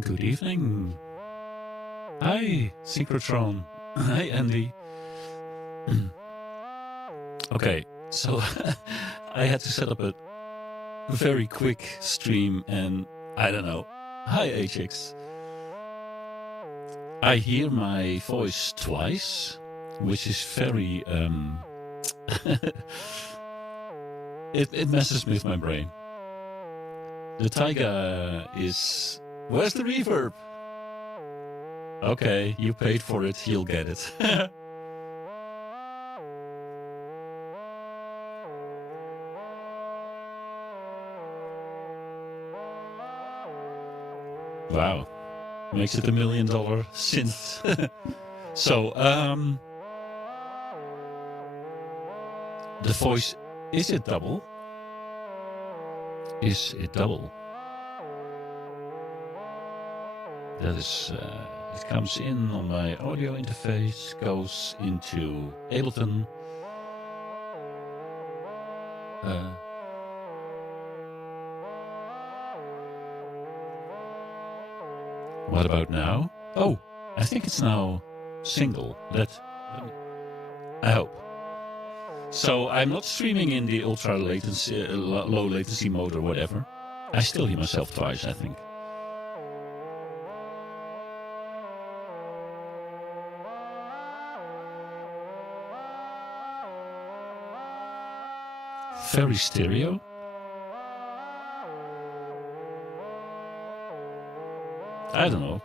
Good evening. Hi, Synchrotron. Hi, Andy. Okay, so I had to set up a very quick stream and I don't know. Hi, HX. I hear my voice twice, which is very... it messes with my brain. The Taiga is... Where's the reverb? Okay, you paid for it, you'll get it. Wow. Makes it $1 million synth. So, the voice, is it double? Is it double? That is, it comes in on my audio interface, goes into Ableton. What about now? Oh, I think it's now single. I hope. So I'm not streaming in the ultra latency, low latency mode or whatever. I still hear myself twice, I think. Very stereo. I don't know.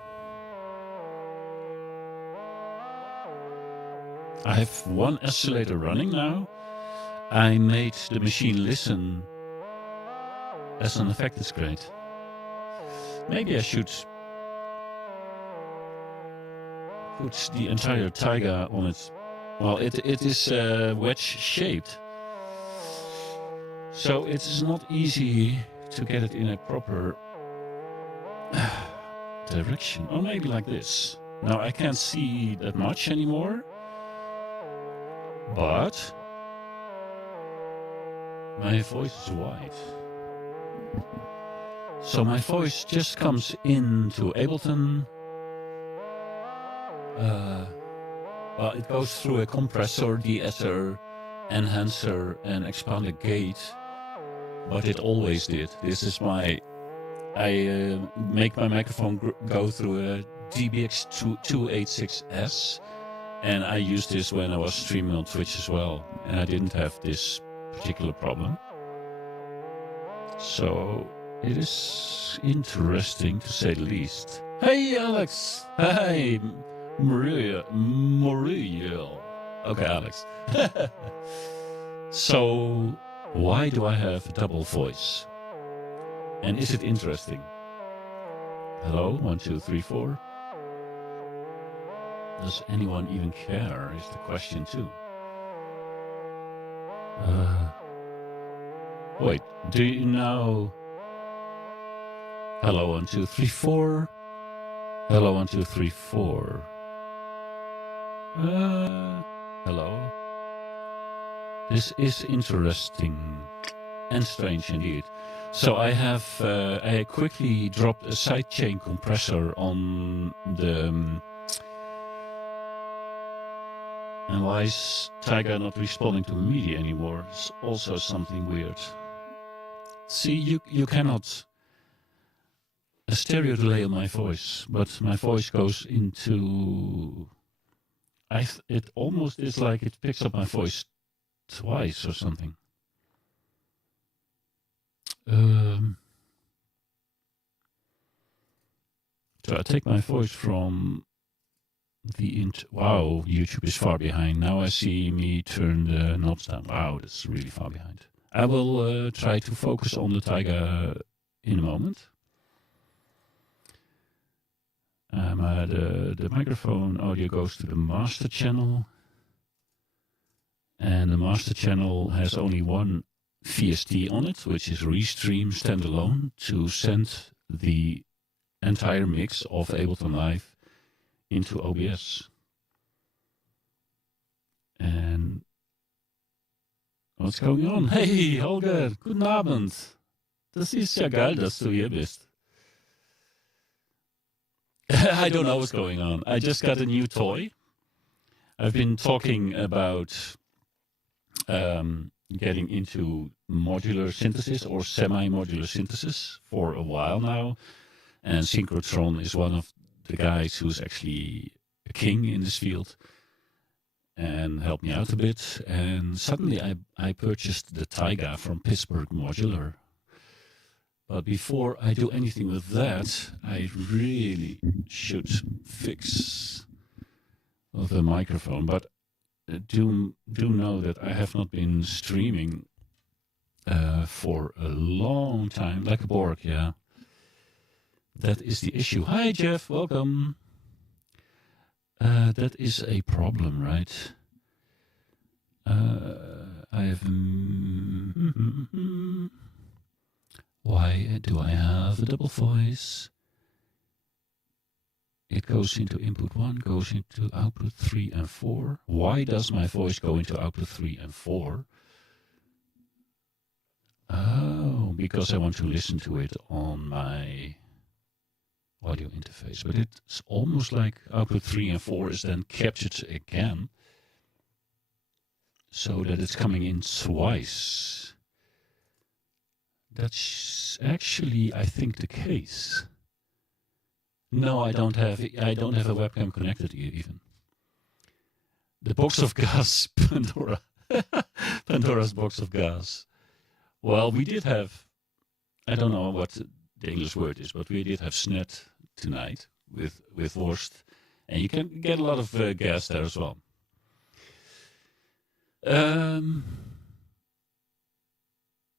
I have one oscillator running now. I made the machine listen as an effect. It's great. Maybe I should put the entire Taiga on it. Well, it is wedge shaped. So it is not easy to get it in a proper direction. Or maybe like this. Now I can't see that much anymore. But my voice is wide. So my voice just comes into Ableton. Well, it goes through a compressor, de-esser, enhancer, and expanded gate. But it always did. This is my... I make my microphone go through a DBX286S. And I used this when I was streaming on Twitch as well. And I didn't have this particular problem. So it is interesting to say the least. Hey, Alex! Hey, Maria. Okay, Alex. So, why do I have a double voice? And is it interesting? Hello, 1, 2, 3, 4. Does anyone even care, is the question too. Wait, do you know... Hello, 1, 2, 3, 4. Hello, 1, 2, 3, 4. Hello. This is interesting and strange indeed. So I have, I quickly dropped a sidechain compressor on the... And why is Taiga not responding to MIDI anymore? It's also something weird. See, you cannot... A stereo delay on my voice, but my voice goes into... it almost is like it picks up my voice twice or something. So I take my voice from... Wow, YouTube is far behind. Now I see me turn the knobs down. Wow, that's really far behind. I will try to focus on the Taiga in a moment. The microphone audio goes to the master channel. And the master channel has only one VST on it, which is Restream standalone, to send the entire mix of Ableton Live into OBS. And what's going on? Hey, Holger, guten Abend. Das ist ja geil, dass du hier bist. I don't know what's going on. I just got a new toy. I've been talking about getting into modular synthesis or semi-modular synthesis for a while now. And Synchrotron is one of the guys who's actually a king in this field and helped me out a bit. And suddenly I purchased the Taiga from Pittsburgh Modular. But before I do anything with that, I really should fix the microphone. But do know that I have not been streaming for a long time, like a Borg, yeah. That is the issue. Hi, Jeff, welcome. That is a problem, right? I have... Why do I have a double voice? It goes into input 1, goes into output 3 and 4. Why does my voice go into output 3 and 4? Oh, because I want to listen to it on my audio interface. But it's almost like output 3 and 4 is then captured again, so that it's coming in twice. That's actually, I think, the case. No, I don't have a webcam connected even. The box of gas, Pandora. Pandora's box of gas. Well, we did have, I don't know what the English word is, but we did have snet tonight with Wurst. And you can get a lot of gas there as well.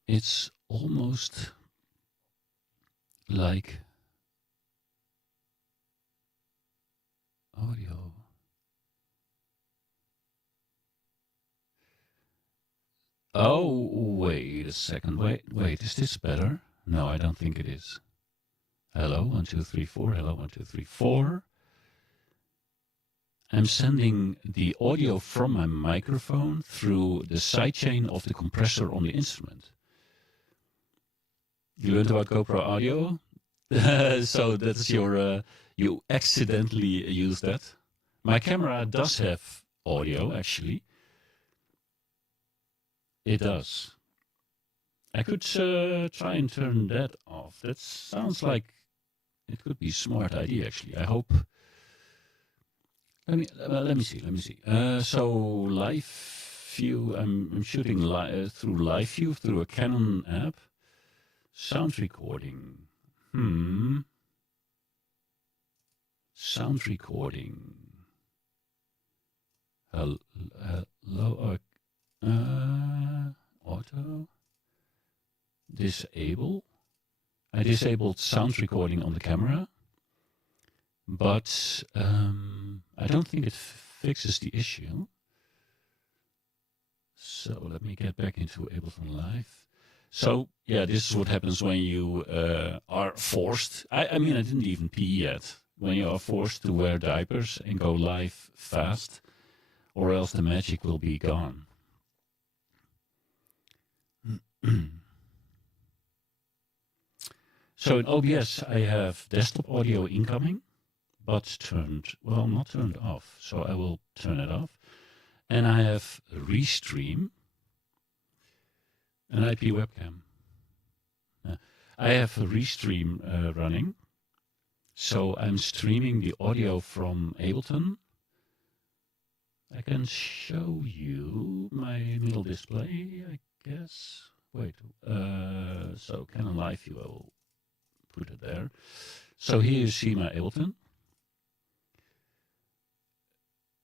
It's almost like audio. Oh, wait a second. Wait, is this better? No, I don't think it is. Hello, 1, 2, 3, 4. Hello, 1, 2, 3, 4. I'm sending the audio from my microphone through the sidechain of the compressor on the instrument. You learned about GoPro audio? So that's your, you accidentally used that. My camera does have audio, actually. It does. I could try and turn that off. That sounds like it could be a smart idea, actually. I hope. Let me see. So live view. I'm shooting through live view through a Canon app. Sound recording. Sound recording. Hello. Auto. Disable. I disabled sound recording on the camera, but I don't think it fixes the issue. So let me get back into Ableton Live. So yeah, this is what happens when you are forced. I mean, I didn't even pee yet. When you are forced to wear diapers and go live fast, or else the magic will be gone. So in OBS, I have desktop audio incoming, but not turned off. So I will turn it off. And I have Restream, an IP webcam. I have a Restream running. So I'm streaming the audio from Ableton. I can show you my middle display, I guess. Wait, so Canon Live View, I will put it there. So here you see my Ableton.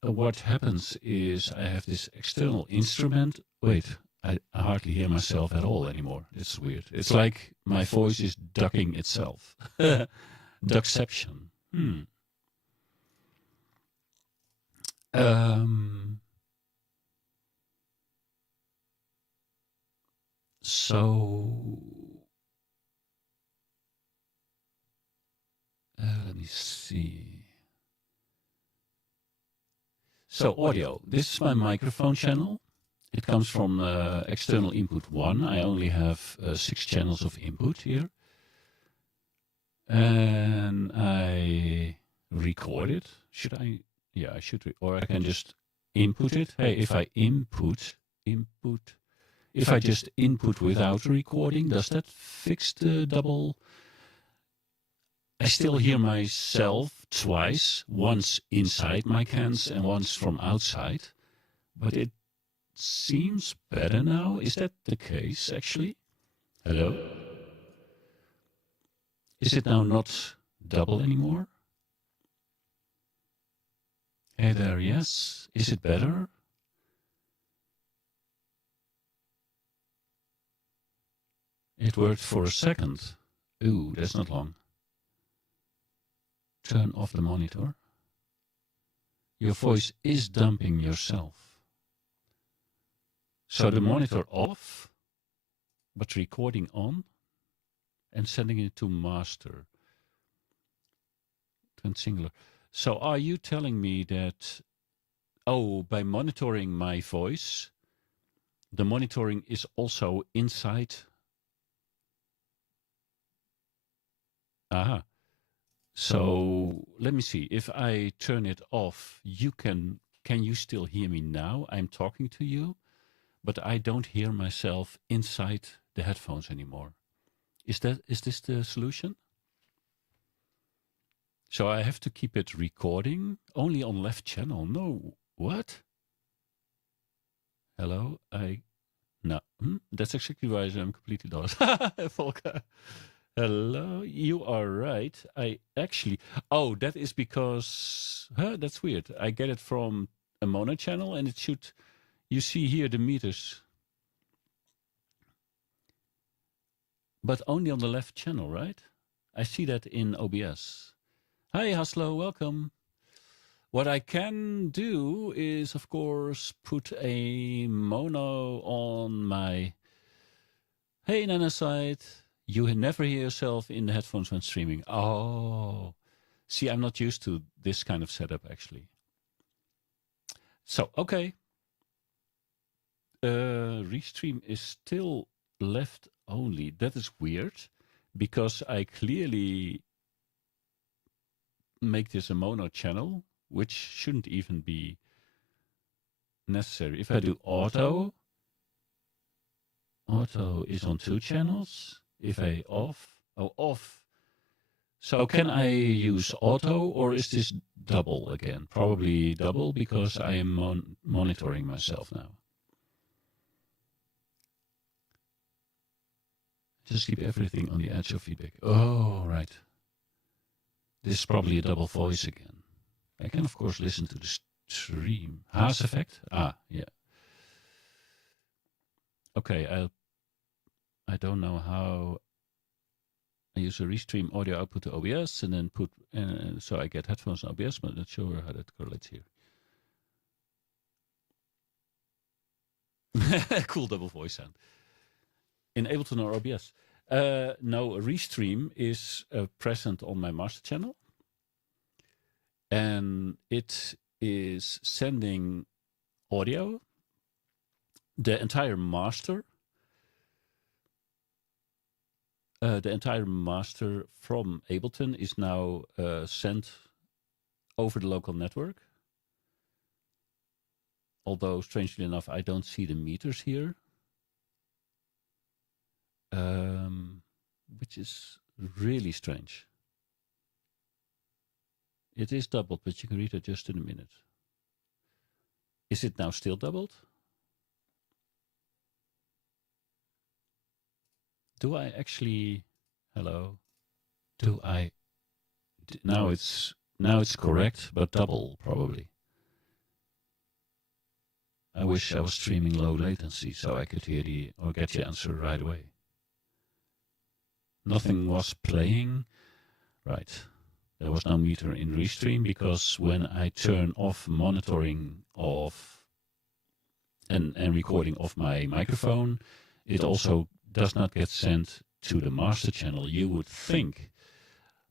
What happens is I have this external instrument. Wait, I hardly hear myself at all anymore. It's weird. It's like my voice is ducking itself. Duckception. So let me see. So audio. This is my microphone channel. It comes from external input 1. I only have 6 channels of input here. And I record it. Should I? Yeah, I should. Or I can just input it. Hey, if I input, if I just input without recording, does that fix the double? I still hear myself twice, once inside my cans and once from outside. But it seems better now. Is that the case, actually? Hello? Is it now not double anymore? Hey there, yes. Is it better? It worked for a second. Ooh, that's not long. Turn off the monitor. Your voice is dumping yourself. So the monitor off, but recording on, and sending it to master. And singular. So are you telling me that, by monitoring my voice, the monitoring is also inside? Aha. So let me see. If I turn it off, can you still hear me now? I'm talking to you, but I don't hear myself inside the headphones anymore. Is this the solution? So I have to keep it recording only on left channel. No, what? Hello, no. That's exactly why I'm completely lost. Volker. Hello, you are right. I actually, that is because, that's weird. I get it from a mono channel and it should, you see here the meters. But only on the left channel, right? I see that in OBS. Hi, Haslo, welcome. What I can do is, of course, put a mono on my... Hey, Nana side. You never hear yourself in the headphones when streaming. Oh. See, I'm not used to this kind of setup, actually. So, okay. Restream is still left only. That is weird, because I clearly make this a mono channel, which shouldn't even be necessary. If I do auto is on 2 channels. If I off. So can I use auto, or is this double again? Probably double, because I am monitoring myself now. Just keep everything on the edge of feedback. Oh, right. This is probably a double voice again. I can, of course, listen to the stream. Haas effect? Yeah. Okay, I don't know how. I use a restream audio output to OBS and then put, so I get headphones on OBS, but I'm not sure how that correlates here. Cool double voice sound. In Ableton or OBS. No, Restream is present on my master channel. And it is sending audio. The entire master. From Ableton is now sent over the local network. Although, strangely enough, I don't see the meters here. Which is really strange. It is doubled, but you can read it just in a minute. Is it now still doubled? Do I actually... Hello? Do I... Now it's correct, but double, probably. I wish I was streaming low latency so I could hear or get the answer right away. Nothing was playing. Right. There was no meter in Restream, because when I turn off monitoring of and recording of my microphone, it also does not get sent to the master channel, you would think.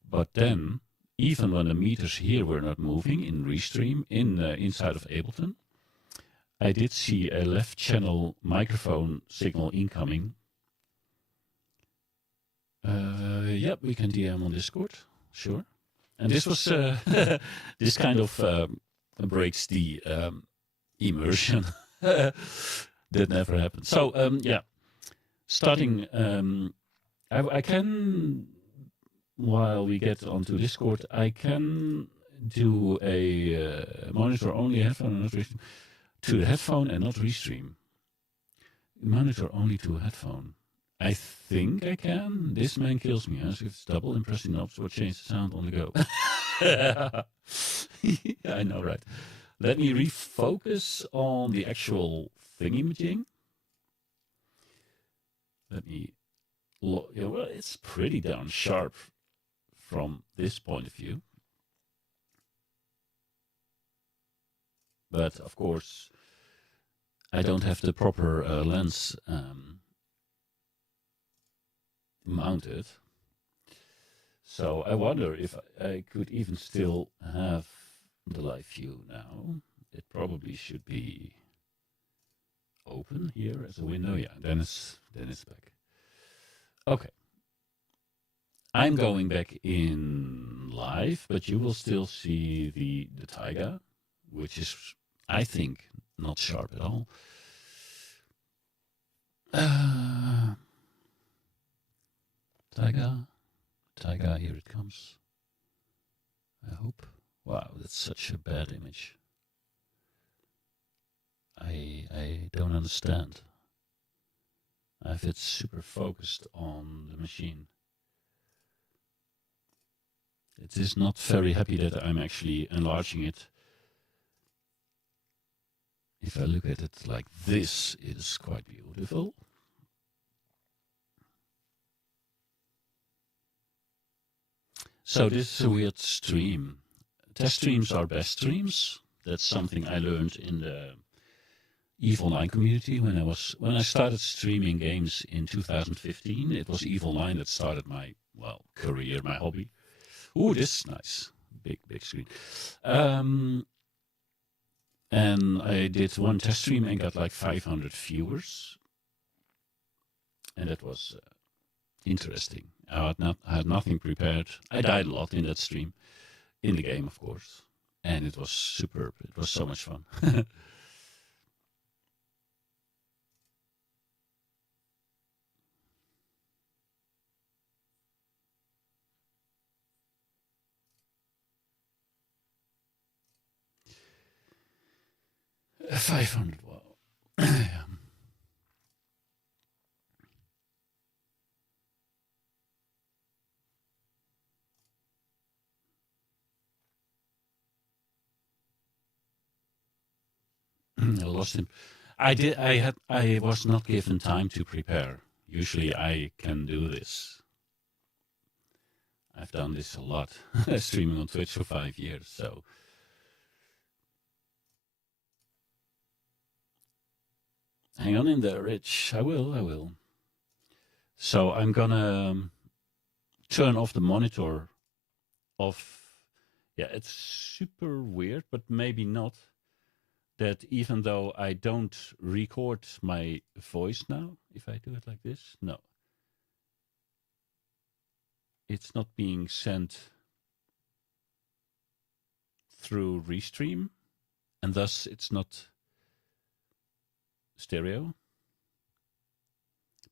But then, even when the meters here were not moving in Restream, inside of Ableton, I did see a left channel microphone signal incoming. Yep, we can DM on Discord, sure. And this was this kind of breaks the immersion. That never happened. So yeah, starting. I can, while we get onto Discord, I can do a monitor only headphone, not to the headphone and not restream. Monitor only to a headphone. I think I can. This man kills me. As if it's double, impressing knobs or change the sound on the go. Yeah, I know, right? Let me refocus on the actual thingy-majig. Let me look. Yeah, well, it's pretty darn sharp from this point of view. But of course, I don't have the proper lens mounted. So I wonder if I could even still have the live view now. It probably should be open here as a window. Yeah, then it's back. Okay. I'm going back in live, but you will still see the Taiga, which is, I think, not sharp at all. Taiga, here it comes. I hope. Wow, that's such a bad image. I don't understand. I have it super focused on the machine. It is not very happy that I'm actually enlarging it. If I look at it like this, it is quite beautiful. So this is a weird stream. Test streams are best streams. That's something I learned in the EVE Online community when I started streaming games in 2015. It was EVE Online that started my career, my hobby. Ooh, this is nice, big screen. And I did one test stream and got like 500 viewers, and that was interesting. I had nothing prepared. I died a lot in that stream, in the game, of course, and it was superb. It was so much fun. 500, wow. Yeah. I lost him. I was not given time to prepare. Usually I can do this. I've done this a lot, streaming on Twitch for 5 years, so. Hang on in there, Rich. I will. So I'm gonna turn off the monitor off. Yeah, it's super weird, but maybe not. That even though I don't record my voice now, if I do it like this, no. It's not being sent through Restream, and thus it's not stereo.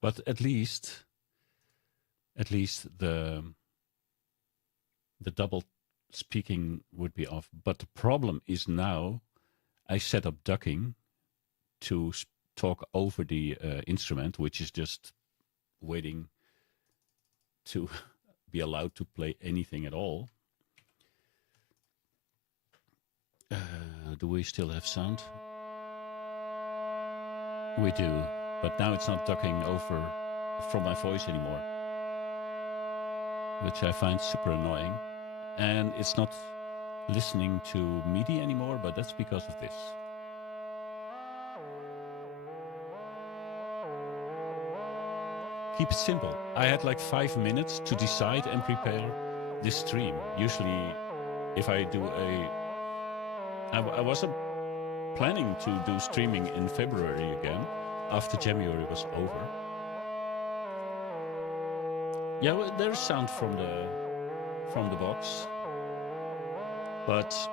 But at least the double speaking would be off. But the problem is now I set up ducking to talk over the instrument, which is just waiting to be allowed to play anything at all. Do we still have sound? We do, but now it's not ducking over from my voice anymore, which I find super annoying. And it's not listening to MIDI anymore, but that's because of this. Keep it simple. I had like 5 minutes to decide and prepare this stream. Usually, if I do I wasn't planning to do streaming in February again, after January was over. Yeah, well, there's sound from the box. But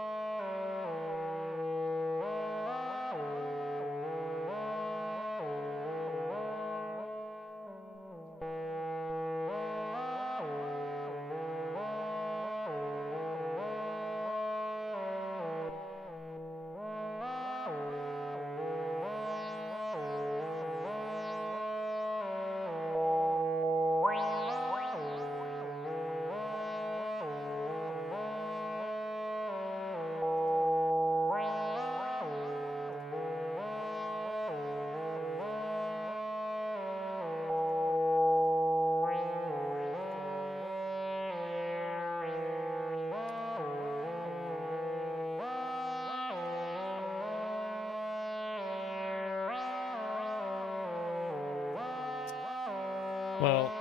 well,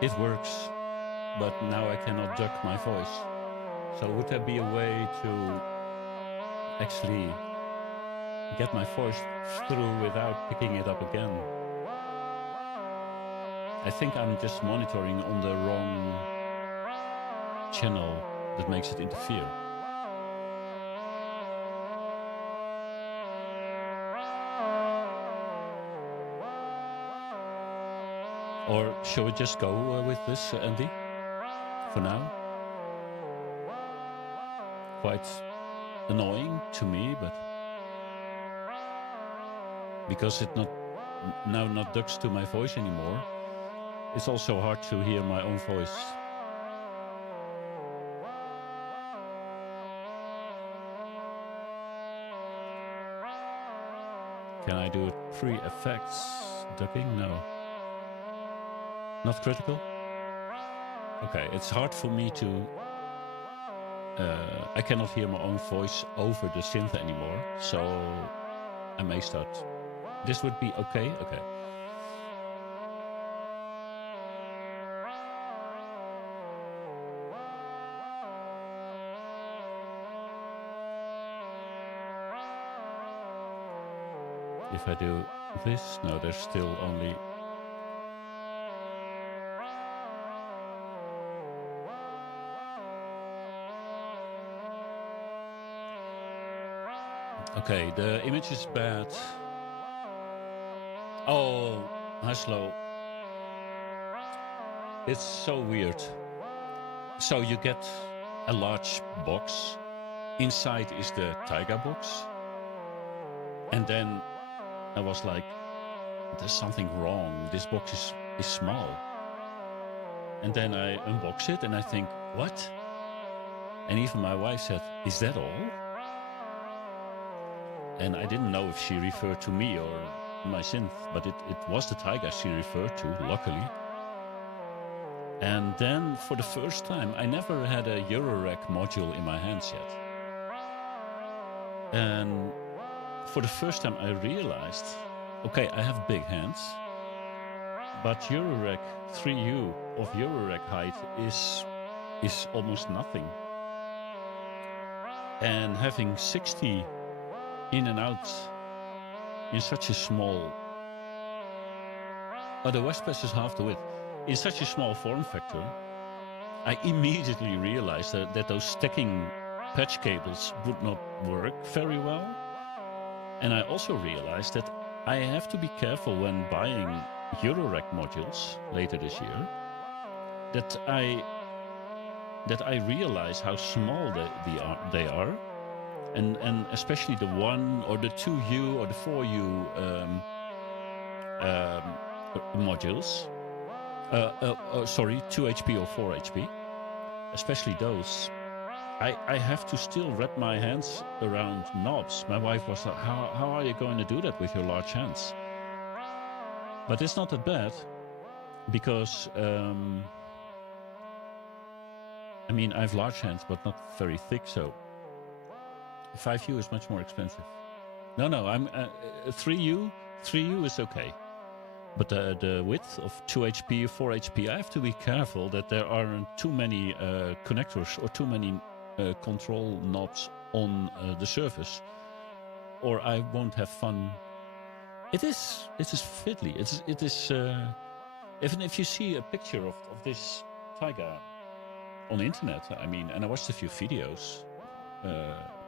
it works, but now I cannot duck my voice. So would there be a way to actually get my voice through without picking it up again? I think I'm just monitoring on the wrong channel that makes it interfere. Or shall we just go with this, Andy, for now? Quite annoying to me, but because it not ducks to my voice anymore, it's also hard to hear my own voice. Can I do pre-effects ducking? No. Not critical? Okay, it's hard for me to... I cannot hear my own voice over the synth anymore, so I may start. This would be okay? Okay. If I do this, no, there's still only... Okay, the image is bad. Oh, how slow. It's so weird. So you get a large box. Inside is the Taiga box. And then I was like, there's something wrong. This box is small. And then I unbox it and I think, what? And even my wife said, is that all? And I didn't know if she referred to me or my synth, but it was the Taiga she referred to, luckily. And then for the first time, I never had a Eurorack module in my hands yet. And for the first time I realized, okay, I have big hands, but Eurorack 3U of Eurorack height is almost nothing. And having 60 in and out in such a small... Oh, the Westpass is half the width. In such a small form factor, I immediately realized that those stacking patch cables would not work very well. And I also realized that I have to be careful when buying Eurorack modules later this year, that I realize how small they are. And especially the 1 or the 2U or the 4U modules. Sorry, 2 HP or 4 HP. Especially those. I have to still wrap my hands around knobs. My wife was like, how are you going to do that with your large hands? But it's not that bad, because I mean, I have large hands, but not very thick, so 5U is much more expensive. No, I'm 3U is okay. But the width of 2 HP, 4 HP, I have to be careful that there aren't too many connectors or too many control knobs on the surface, or I won't have fun. It is fiddly. It is even if you see a picture of this Taiga on the internet, I mean, and I watched a few videos,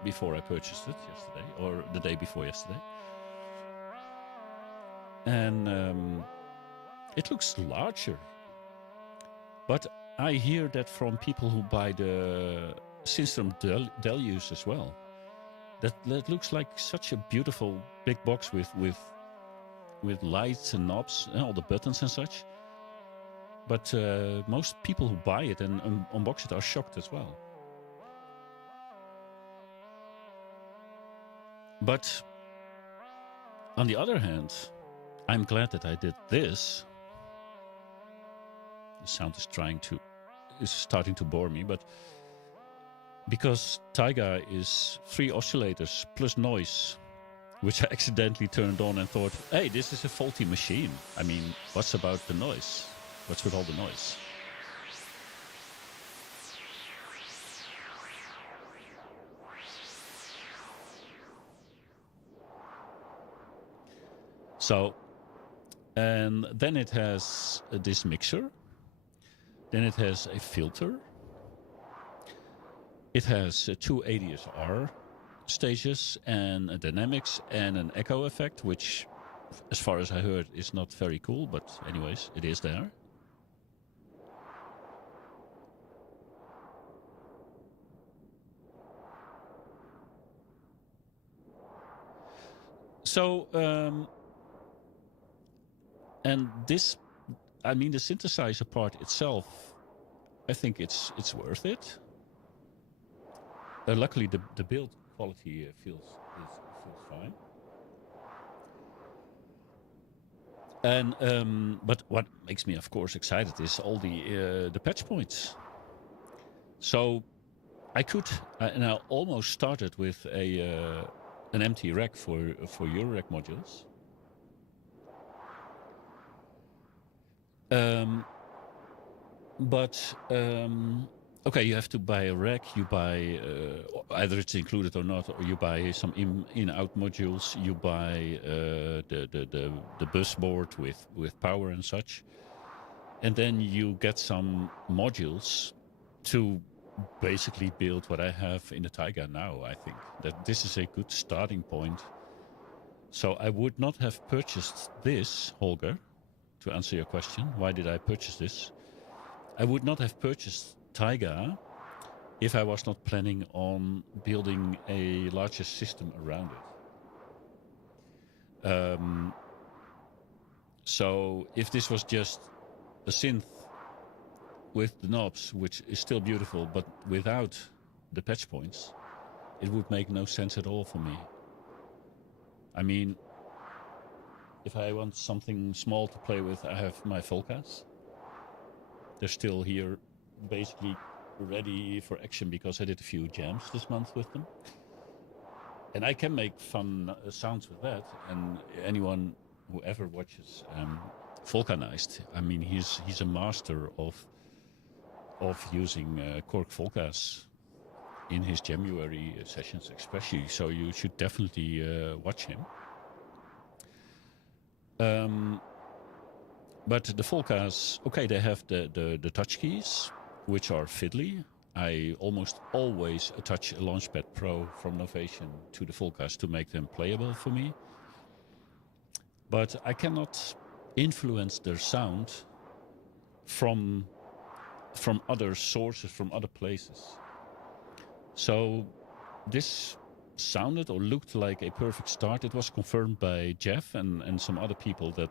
before I purchased it yesterday, or the day before yesterday. And it looks larger. But I hear that from people who buy the Sinstrom Deluxe as well. That looks like such a beautiful big box with lights and knobs and all the buttons and such. But most people who buy it and unbox it are shocked as well. But on the other hand, I'm glad that I did this. The sound is starting to bore me, but because Taiga is 3 oscillators plus noise, which I accidentally turned on and thought, hey, this is a faulty machine. I mean, what's about the noise? What's with all the noise? So, and then it has this mixer. Then it has a filter. It has 2 ADSR stages and a dynamics and an echo effect, which, as far as I heard, is not very cool, but anyways, it is there. So, and this, I mean, the synthesizer part itself, I think it's worth it. Luckily, the build quality feels fine. And but what makes me, of course, excited is all the patch points. So I could, and I almost started with an empty rack for Eurorack modules. But okay, you have to buy a rack. You buy either it's included or not, or you buy some in-out modules. You buy the bus board with power and such, and then you get some modules to basically build what I have in the Taiga now. I think that this is a good starting point. So I would not have purchased this, Holger, to answer your question. Why did I purchase this? I would not have purchased Taiga if I was not planning on building a larger system around it. So if this was just a synth with the knobs, which is still beautiful, but without the patch points, it would make no sense at all for me. I mean, if I want something small to play with, I have my Volcas. They're still here, basically ready for action because I did a few jams this month with them. And I can make fun sounds with that. And anyone who ever watches Volcanized, I mean, he's a master of using Korg Volcas in his January sessions especially. So you should definitely watch him. But the Volcas, okay, they have the touch keys, which are fiddly. I almost always attach a Launchpad Pro from Novation to the Volcas to make them playable for me. But I cannot influence their sound from other sources, from other places. So this sounded or looked like a perfect start. It was confirmed by Jeff and some other people that,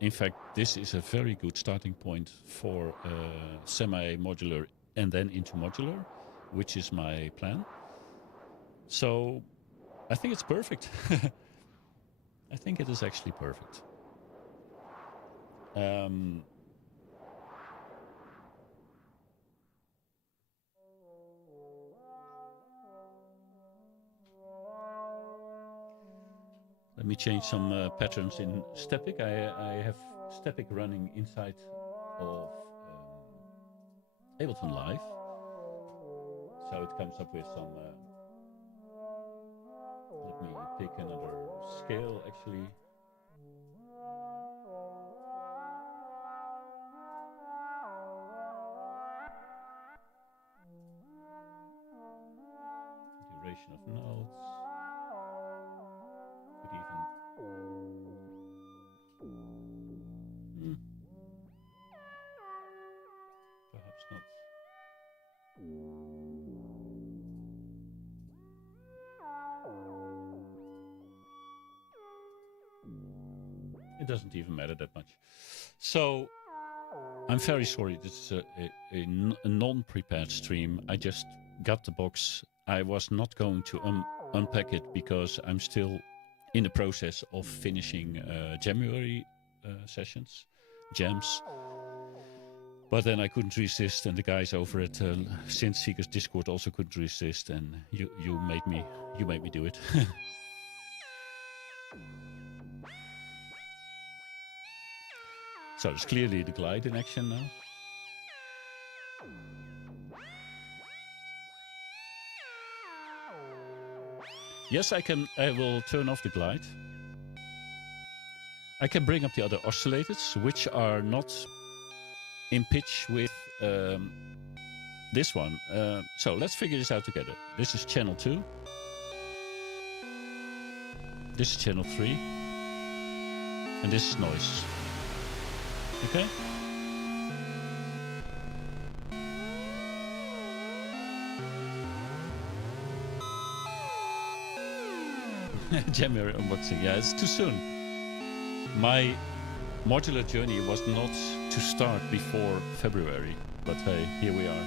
in fact, this is a very good starting point for semi-modular and then into modular, which is my plan. So I think it's perfect. I think it is actually perfect. Let me change some patterns in Stepic. I have Stepic running inside of Ableton Live. So it comes up with some... let me pick another scale, actually. Generation of notes. Could even... Perhaps not. It doesn't even matter that much. So, I'm very sorry. This is a non-prepared stream. I just got the box. I was not going to unpack it because I'm still in the process of finishing January sessions, jams. But then I couldn't resist, and the guys over at Synth Seekers Discord also couldn't resist, and you made me do it. So there's clearly the glide in action now. Yes, I will turn off the glide. I can bring up the other oscillators, which are not in pitch with this one. So let's figure this out together. This is channel 2. This is channel 3. And this is noise. Okay? January unboxing. Yeah, it's too soon. My modular journey was not to start before February, but hey, here we are.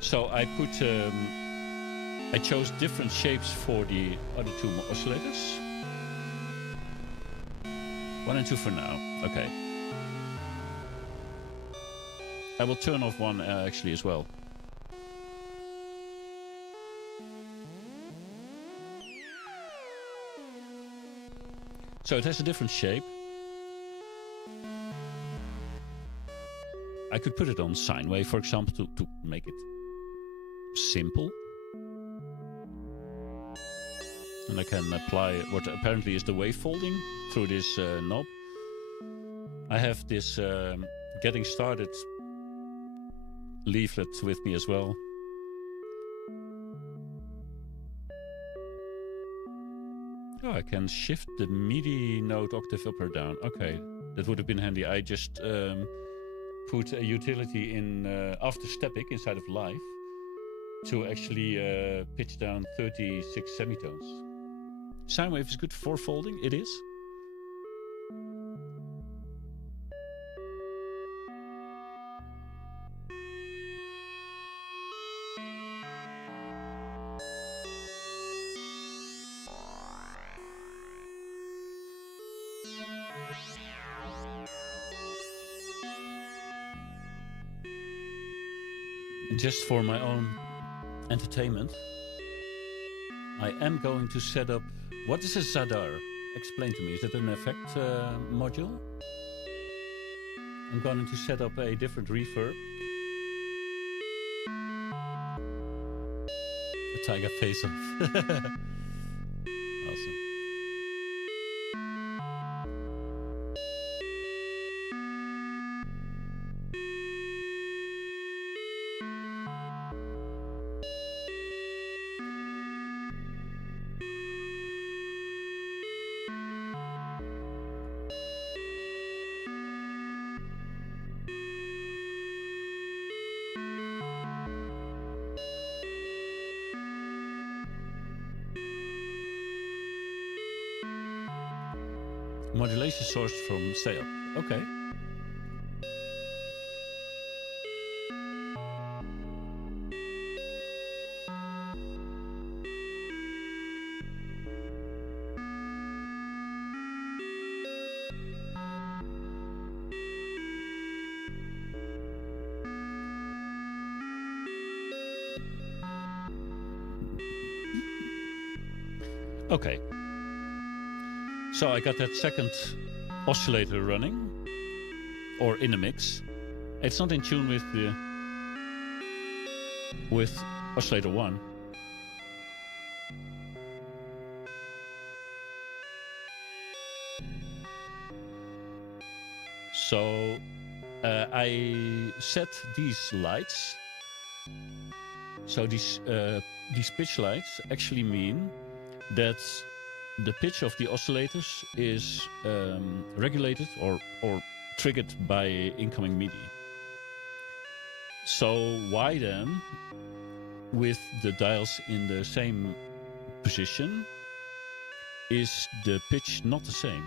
So I I chose different shapes for the other two oscillators. 1 and 2 for now. Okay. I will turn off one actually as well. So it has a different shape. I could put it on sine wave, for example, to make it simple. And I can apply what apparently is the wave folding through this knob. I have this getting started leaflet with me as well. Oh, I can shift the MIDI note octave up or down. Okay, that would have been handy. I just put a utility in after Stepic inside of Live to actually pitch down 36 semitones. Sine wave is good for folding. It is. Just for my own entertainment, I am going to set up... What is a Zadar? Explain to me. Is it an effect module? I'm going to set up a different reverb. A Taiga face-off. Awesome. Modulation source from Seop. Okay. Okay. So I got that second oscillator running, or in a mix. It's not in tune with oscillator 1. So I set these lights. So these pitch lights actually mean that the pitch of the oscillators is regulated or triggered by incoming MIDI. So why then, with the dials in the same position, is the pitch not the same?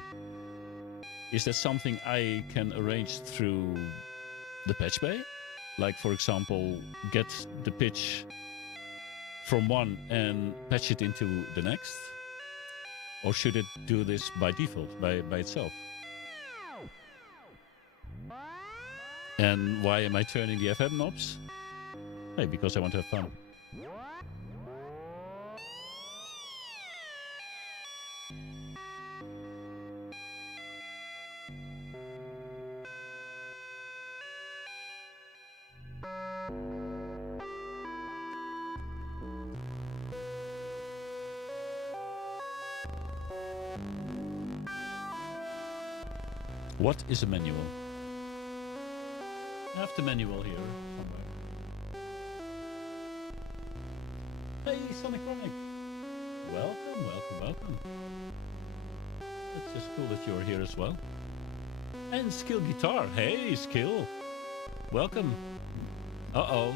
Is that something I can arrange through the patch bay? Like, for example, get the pitch from one and patch it into the next? Or should it do this by default, by itself? And why am I turning the FM knobs? Hey, because I want to have fun. What is a manual? I have the manual here somewhere. Hey, Sonic Chronic! Welcome, welcome, welcome. It's just cool that you're here as well. And Skill Guitar. Hey, Skill! Welcome. Uh-oh.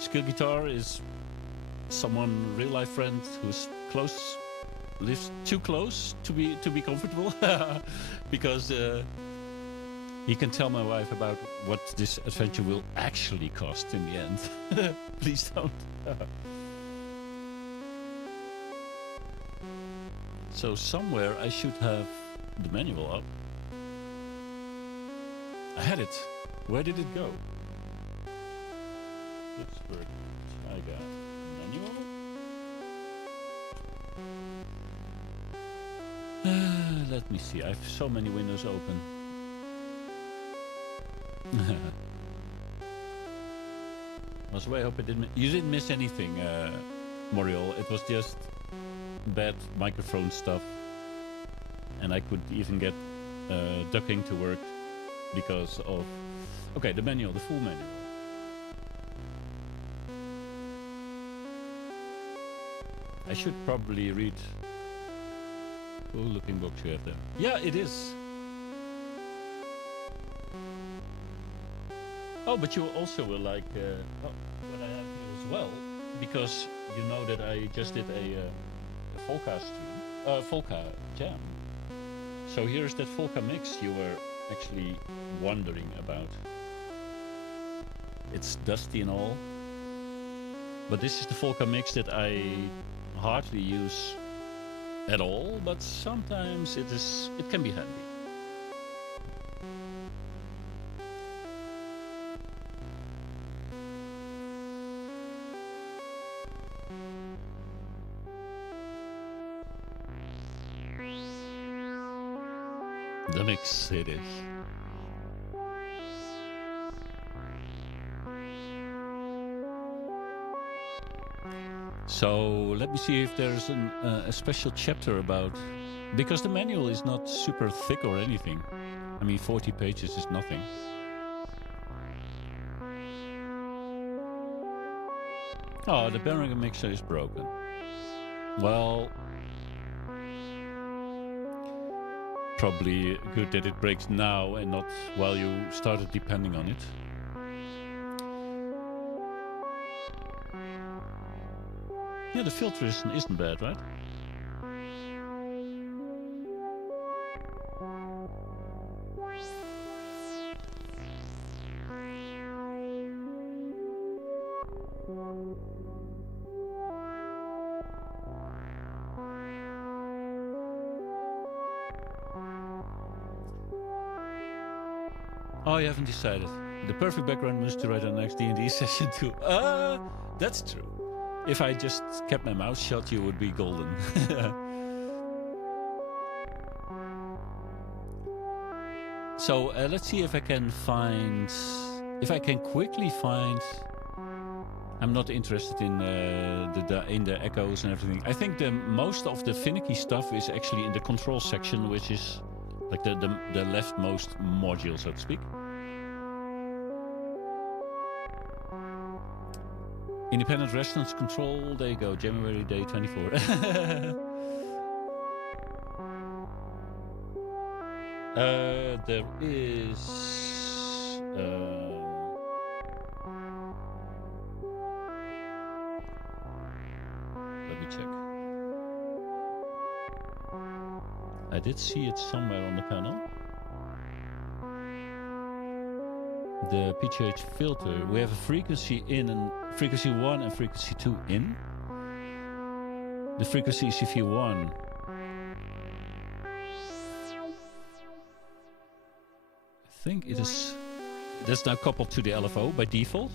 Skill Guitar is someone, real-life friend, who's close, lives too close to be comfortable. Because he can tell my wife about what this adventure will actually cost in the end. Please don't. So somewhere I should have the manual up. I had it. Where did it go? Pittsburgh Taiga manual. Let me see. I have so many windows open. I was way hoping you didn't miss anything, Moriol. It was just bad microphone stuff, and I could even get ducking to work because of the manual, the full manual. I should probably read. Cool looking box you have there. Yeah, it is. Oh, but you also will like what I have here as well, because you know that I just did a Folka stream, Folka jam. So here's that Folka mix you were actually wondering about. It's dusty and all, but this is the Folka mix that I hardly use at all, but sometimes it can be handy. The mix it is. So let me see if there's a special chapter about, because the manual is not super thick or anything. I mean, 40 pages is nothing. Oh, the Behringer mixer is broken. Well, probably good that it breaks now and not while you started depending on it. Yeah, the filter isn't bad, right? Oh, you haven't decided. The perfect background music to write our next D&D session too. That's true. If I just kept my mouth shut, you would be golden. So let's see if I can quickly find. I'm not interested in the echoes and everything. I think most of the finicky stuff is actually in the control section, which is like the leftmost module, so to speak. Independent resonance control. There you go. January day 24. There is. Let me check. I did see it somewhere on the panel. The PTH filter. We have a frequency in and frequency 1 and frequency 2 in. The frequency CV1. I think it is. That's now coupled to the LFO by default.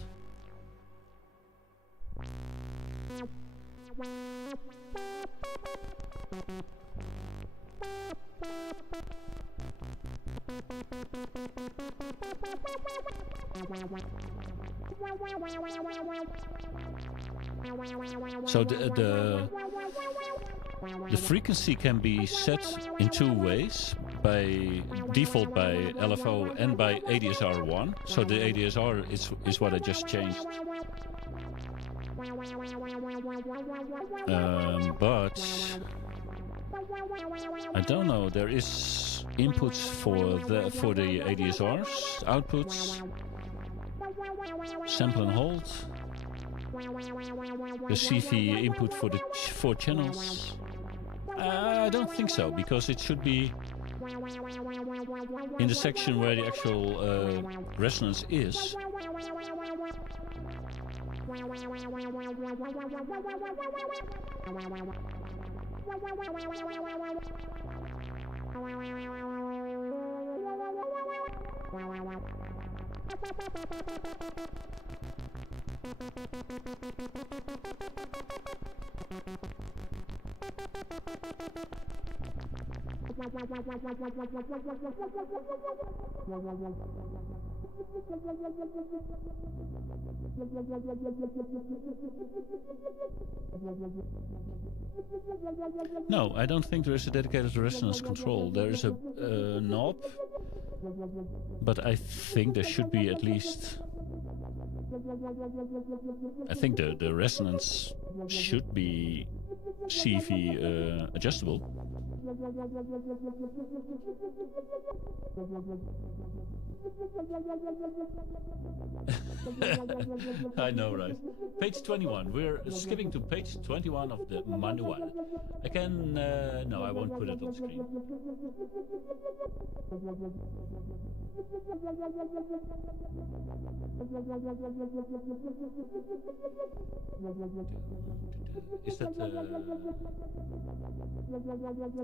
So the frequency can be set in two ways, by default by LFO and by ADSR1. So the ADSR is what I just changed. But I don't know. There is inputs for the ADSRs, outputs, sample and hold. The CV input for the 4 channels. I don't think so, because it should be in the section where the actual resonance is. No, I don't think there is a dedicated resonance control. There is a knob, but I think there should be at least. I think the resonance should be CV adjustable. I know, right? Page 21. We're skipping to page 21 of the manual. I can... no, I won't put it on screen. Is that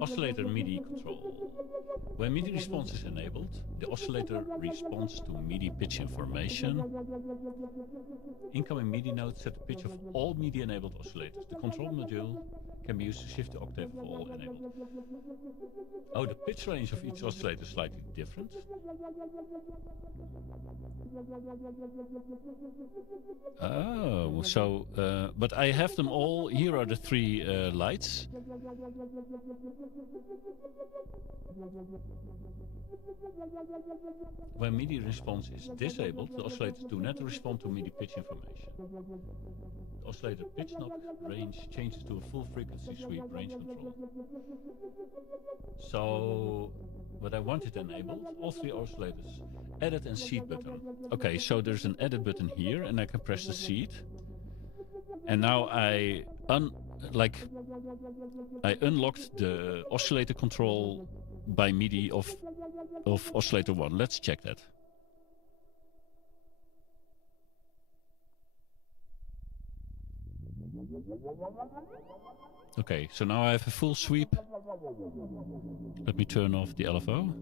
oscillator MIDI control? When MIDI response is enabled, the oscillator responds to MIDI pitch information. Incoming MIDI notes set the pitch of all MIDI-enabled oscillators. The control module can be used to shift the octave for all enabled. Oh, the pitch range of each oscillator is slightly different. Oh, so, but I have them all. Here are the 3 lights. When MIDI response is disabled, the oscillators do not respond to MIDI pitch information. The oscillator pitch knob range changes to a full frequency sweep range control. So, but I want it enabled, all 3 oscillators. Edit and seed button. Okay, so there's an edit button here, and I can press the seed. And now I unlocked the oscillator control by MIDI of oscillator 1. Let's check that. Okay, so now I have a full sweep. Let me turn off the LFO.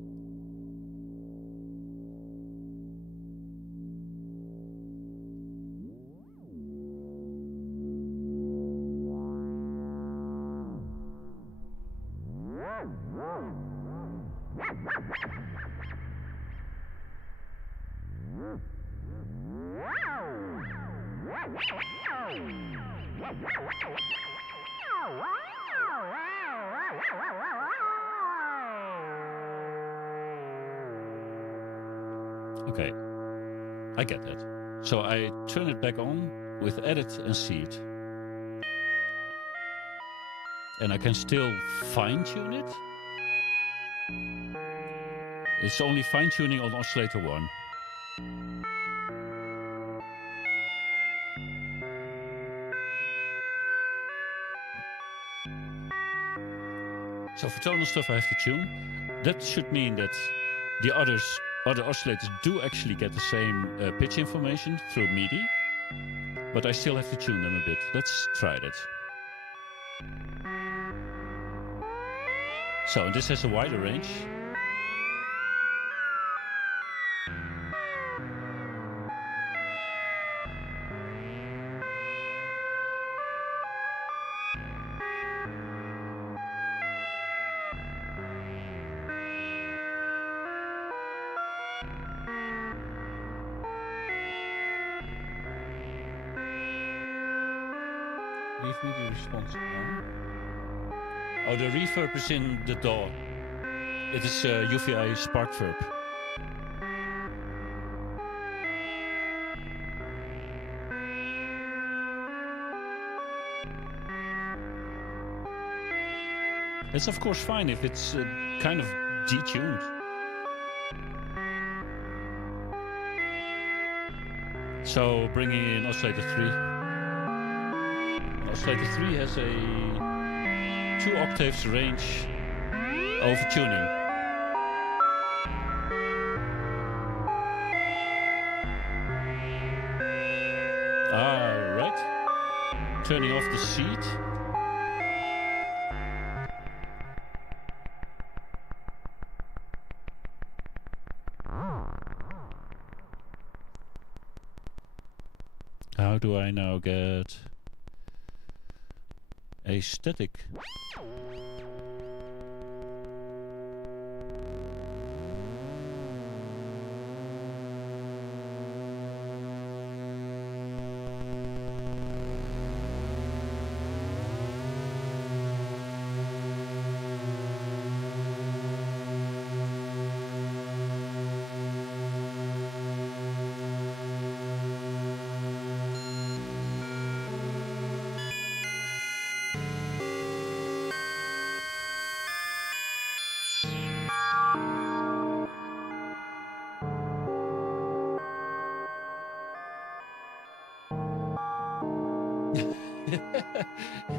Okay, I get that. So I turn it back on with edit and seed. And I can still fine-tune it. It's only fine-tuning on oscillator 1. So for tonal stuff I have to tune. That should mean that the other oscillators do actually get the same pitch information through MIDI. But I still have to tune them a bit. Let's try that. So this has a wider range. Leave MIDI response on. Oh, the reverb is in the DAW. It is UVI Spark Verb. It's of course fine if it's kind of detuned. So bringing in oscillator 3. Oscillator 3 has a 2 octaves range over tuning. Right. Turning off the seat. How do I now get a static?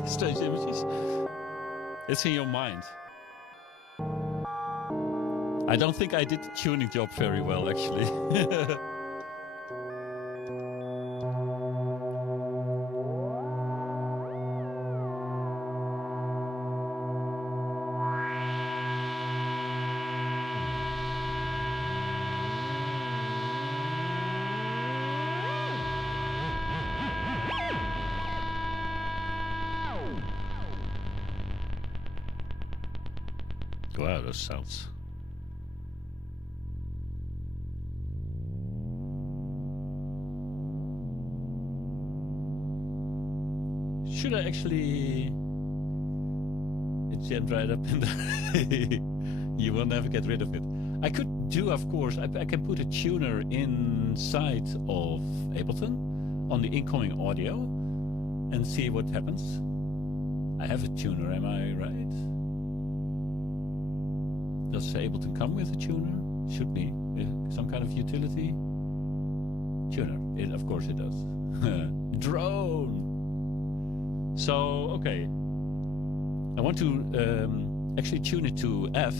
Strange images. It's in your mind. I don't think I did the tuning job very well, actually. Wow, those sounds. Should I actually... It's jammed right up in there. You will never get rid of it. I could do, of course, I can put a tuner inside of Ableton on the incoming audio and see what happens. I have a tuner, am I right? Does Ableton come with a tuner? Should be. Some kind of utility? Tuner. Of course it does. Drone! So, okay. I want to actually tune it to F,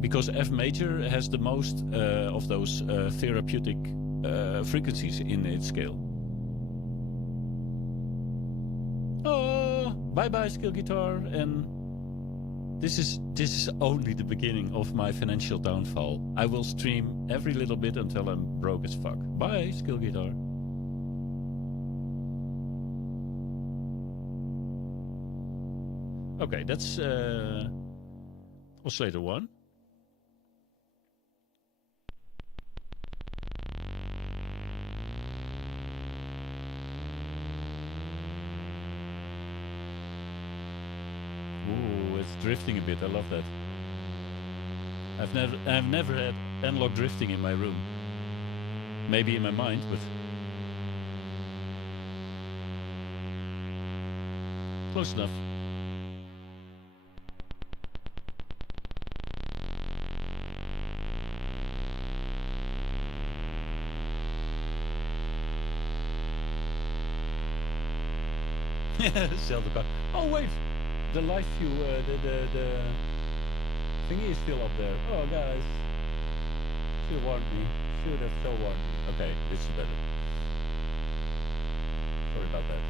because F major has the most of those therapeutic frequencies in its scale. Oh, bye-bye, Skill Guitar, and this is only the beginning of my financial downfall. I will stream every little bit until I'm broke as fuck. Bye, Skill Guitar. Okay, that's oscillator 1. Drifting a bit, I love that. I've never had analog drifting in my room. Maybe in my mind, but Close enough. Sell the car. Oh wait, the live view, the thingy is still up there. Oh guys, should warned me. Should have so warned me. Okay, this is better. Sorry about that.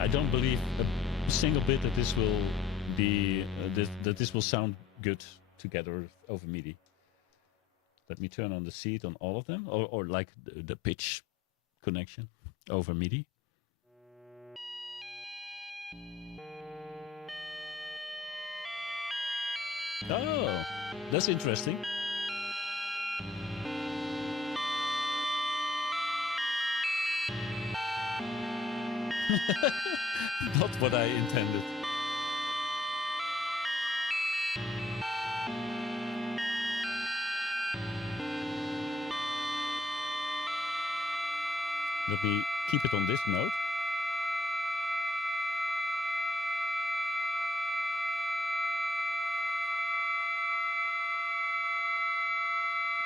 I don't believe a single bit that this will be that this will sound good together over MIDI. Let me turn on the seat on all of them, or like the pitch connection over MIDI. Oh, that's interesting. Not what I intended. Let me keep it on this note.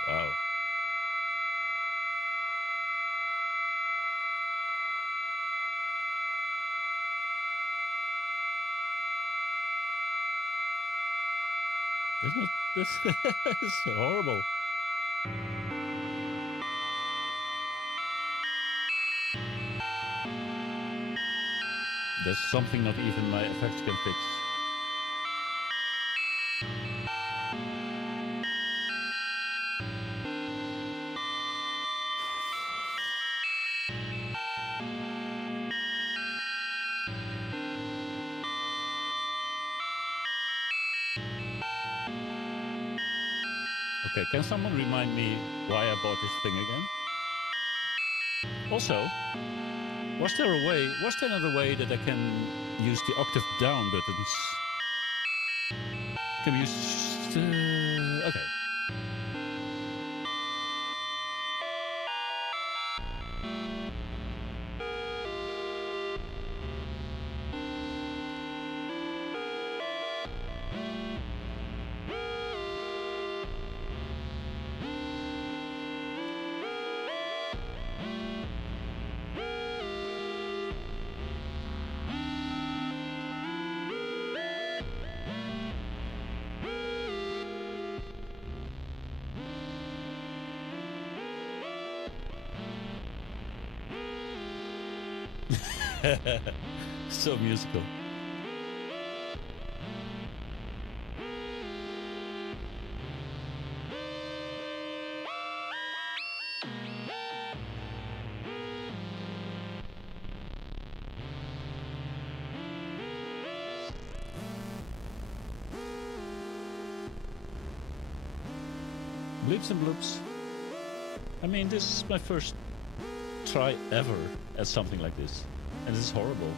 Wow. This is horrible. There's something not even my effects can fix. Okay, can someone remind me why I bought this thing again? Also, was there another way that I can use the octave down buttons? Can we use... okay. So musical. Bleeps and bloops. I mean, this is my first try ever at something like this. And this is horrible.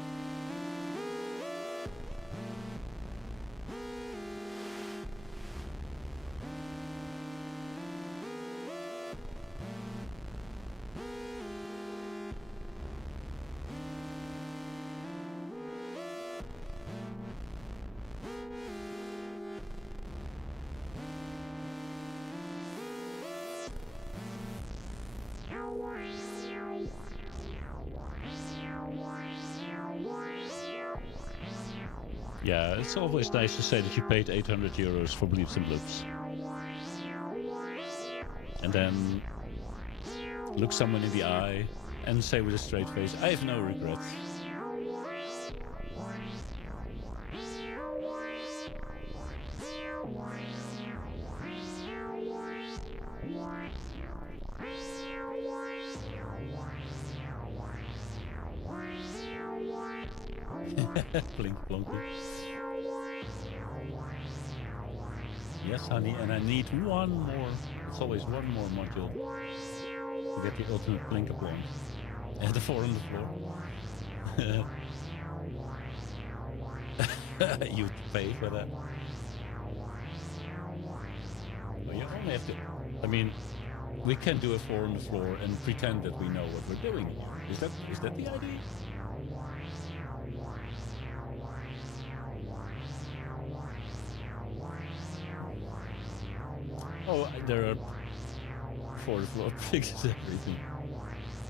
Yeah, it's always nice to say that you paid 800 euros for Bleeps and Bloops. And then look someone in the eye and say with a straight face, I have no regrets. Blink plonky. Yes, honey, and I need one more. It's always one more module to get the ultimate blink applause. And the 4 on the floor. You pay for that. Well, you only have to. I mean, we can do a 4 on the floor and pretend that we know what we're doing. Is that the idea? Oh, there are 4 on the floor fixes everything.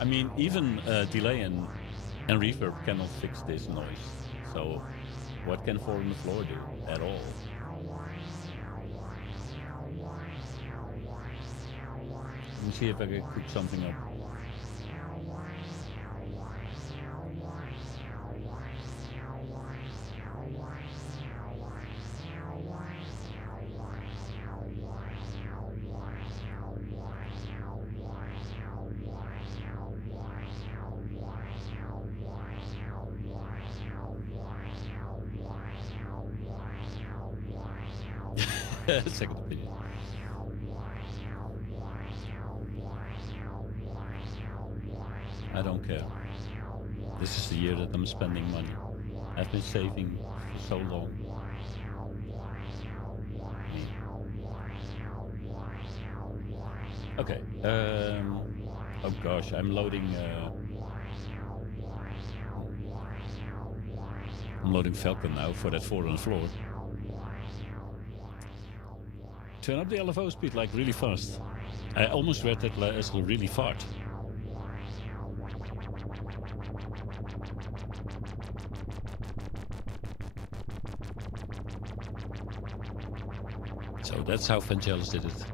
I mean, even delay and reverb cannot fix this noise. So, what can 4 on the floor do at all? Let me see if I can cook something up. Second opinion. I don't care. This is the year that I'm spending money. I've been saving for so long. Okay. Oh gosh, I'm loading. I'm loading Falcon now for that 4 on the floor. Turn up the LFO speed like really fast. I almost read that as a really fart. So that's how Vangelis did it.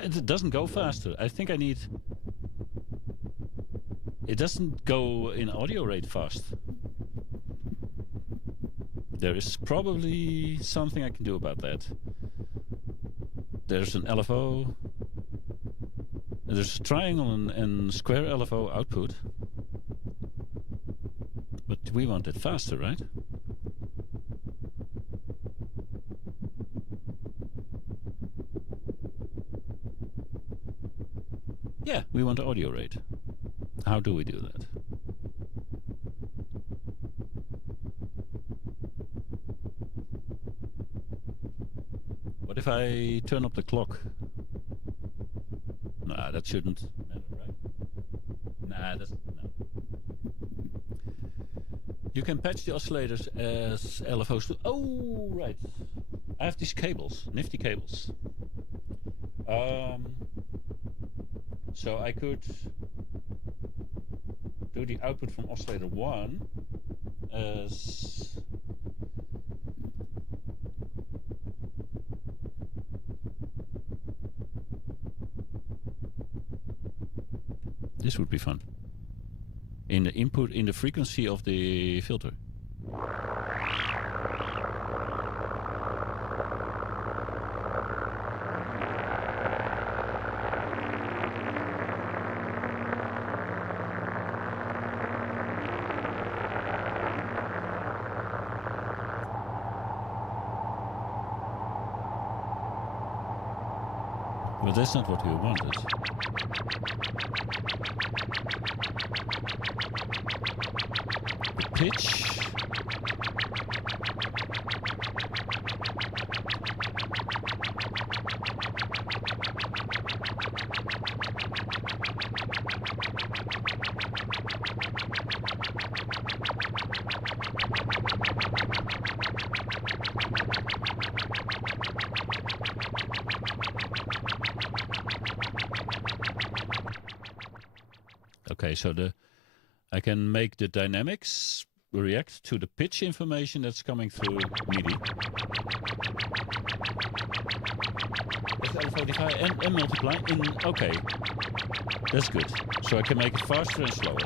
It doesn't go faster. I think I need... It doesn't go in audio rate fast. There is probably something I can do about that. There's an LFO. There's a triangle and square LFO output. But we want it faster, right? Yeah, we want audio rate. How do we do that? What if I turn up the clock? Nah, that shouldn't matter, right? Nah, that's... no. You can patch the oscillators as LFOs to... Oh, right. I have these cables, nifty cables. So I could do the output from oscillator 1 as... This would be fun. In the input, in the frequency of the filter. But that's not what we wanted. The pitch. Okay, so I can make the dynamics react to the pitch information that's coming through MIDI. That's LFO and multiply in... Okay, that's good. So I can make it faster and slower.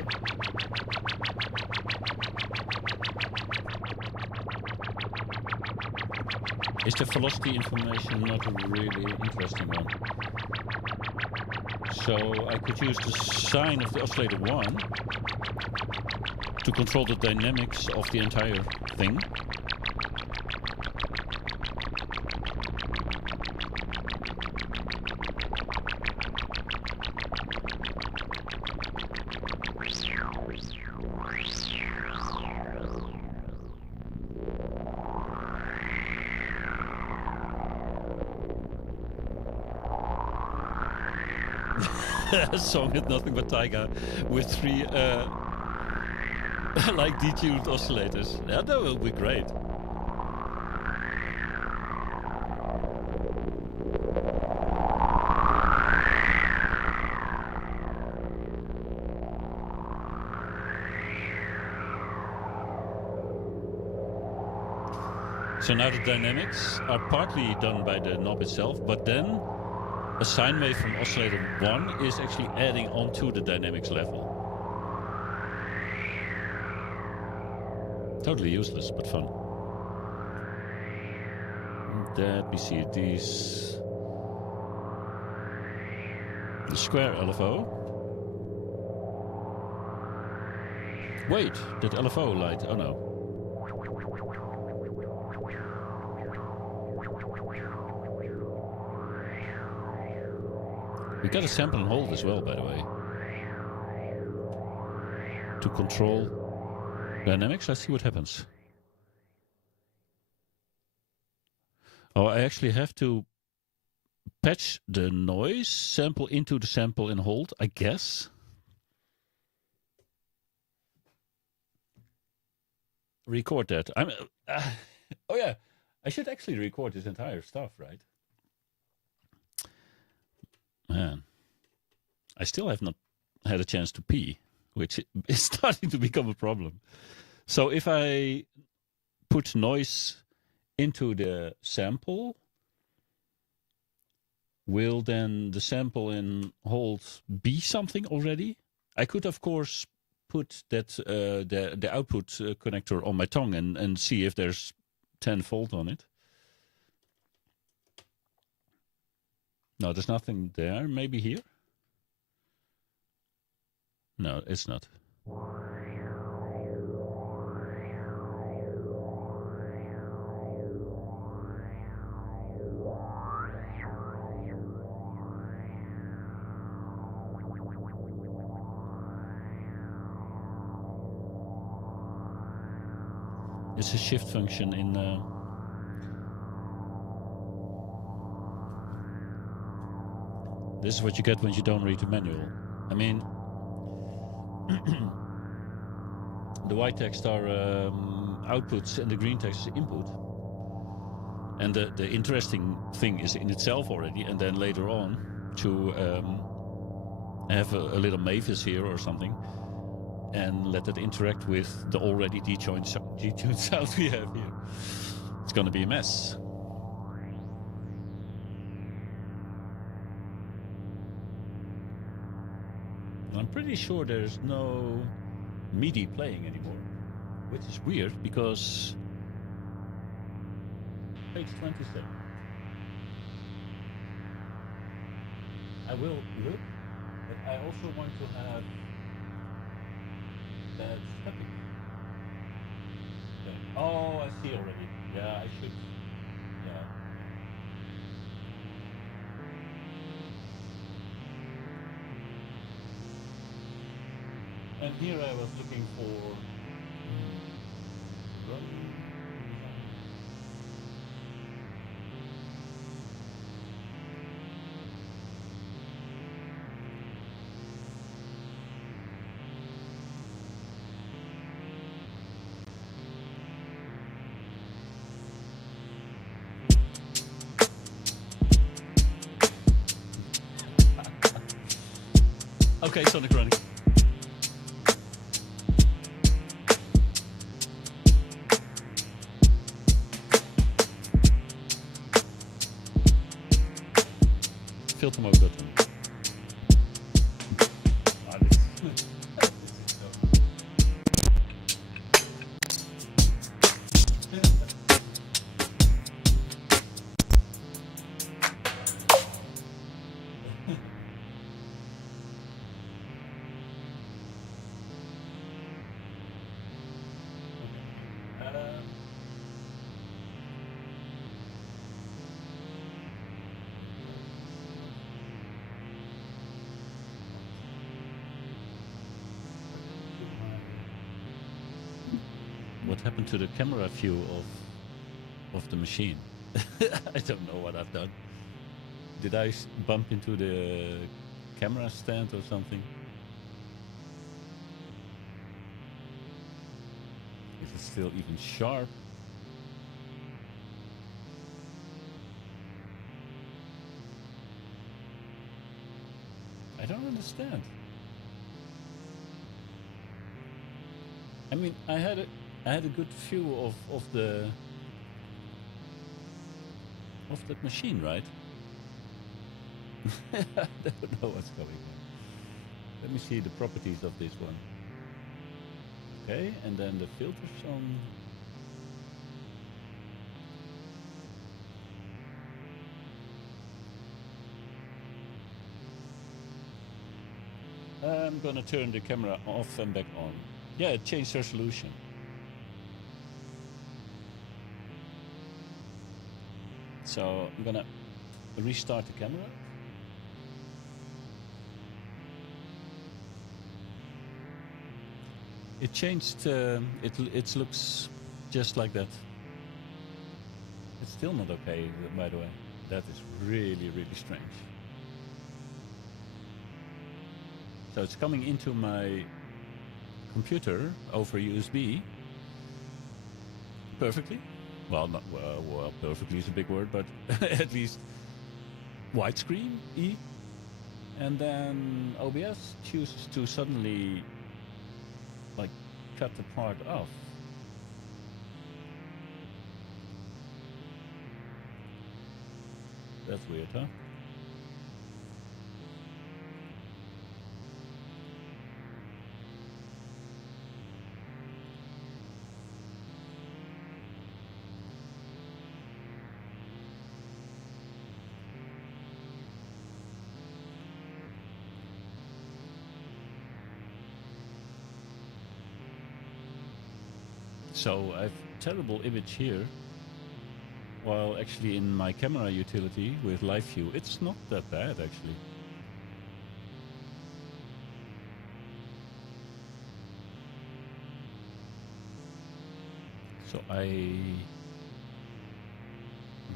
Is the velocity information not a really interesting one? So I could use the sine of the oscillator 1 to control the dynamics of the entire thing. A song with nothing but Taiga with 3 like detuned oscillators. Yeah, that will be great. So now the dynamics are partly done by the knob itself, but then a sine wave from oscillator 1 is actually adding on to the dynamics level. Totally useless, but fun. Let me see, these... The square LFO. Wait, that LFO light, oh no. We got a sample and hold as well, by the way. To control dynamics, let's see what happens. Oh, I actually have to patch the noise sample into the sample and hold, I guess. Record that. Oh yeah, I should actually record this entire stuff, right? Man, I still have not had a chance to pee, which is starting to become a problem. So if I put noise into the sample, will then the sample and hold be something already? I could, of course, put that the output connector on my tongue and see if there's 10-volt on it. No, there's nothing there. Maybe here? No, it's not. It's a shift function in... This is what you get when you don't read the manual. I mean, the white text are outputs and the green text is input. And the interesting thing is in itself already, and then later on to have a little Mavis here or something, and let it interact with the already detuned sound we have here. It's gonna be a mess. I'm pretty sure there's no MIDI playing anymore, which is weird because page 27. I will look, but I also want to have that stepping thing. Oh, I see already. Yeah, I should. Yeah. And here I was looking for okay, Sonic running. Filter mode button. what happened to the camera view of the machine? I don't know what I've done. Did I bump into the camera stand or something? Is it still even sharp? I don't understand. I mean, I had a good view of that machine, right? I don't know what's going on. Let me see the properties of this one. Okay, and then the filters on. I'm gonna turn the camera off and back on. Yeah, it changed resolution. So I'm gonna restart the camera. It changed. It looks just like that. It's still not okay, by the way. That is really, really strange. So it's coming into my computer over USB perfectly. Well, not well. Perfectly is a big word, but at least widescreen E. And then OBS chooses to suddenly like cut the part off. That's weird, huh? So I have terrible image here, while actually in my camera utility with live view, it's not that bad actually. So I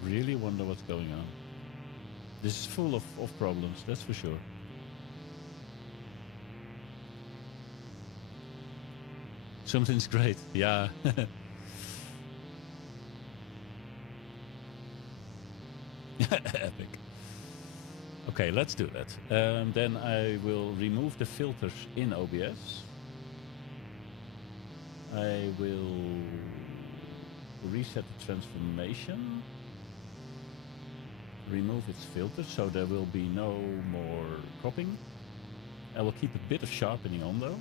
really wonder what's going on. This is full of problems, that's for sure. Something's great, yeah. Epic. Okay, let's do that. Then I will remove the filters in OBS. I will reset the transformation. Remove its filters, so there will be no more cropping. I will keep a bit of sharpening on though.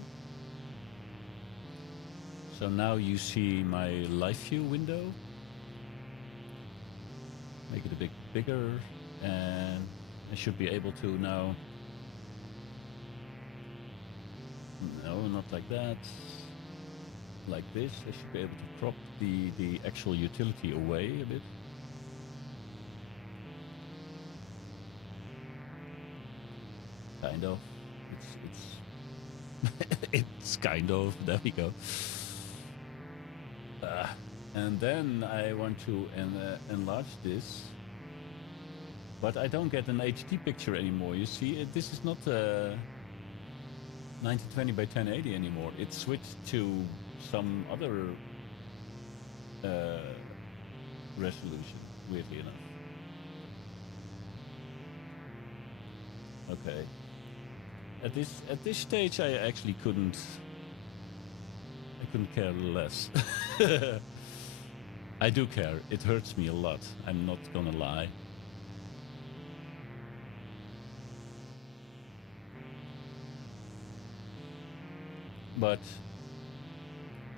So now you see my live view window. Make it a bit bigger, and I should be able to now. No, not like that. Like this. I should be able to crop the actual utility away a bit. Kind of. It's it's kind of. There we go. And then I want to enlarge this, but I don't get an HD picture anymore. You see, this is not 1920 by 1080 anymore. It switched to some other resolution, weirdly enough. Okay. At this stage, I actually couldn't care less. I do care. It hurts me a lot. I'm not gonna lie. But,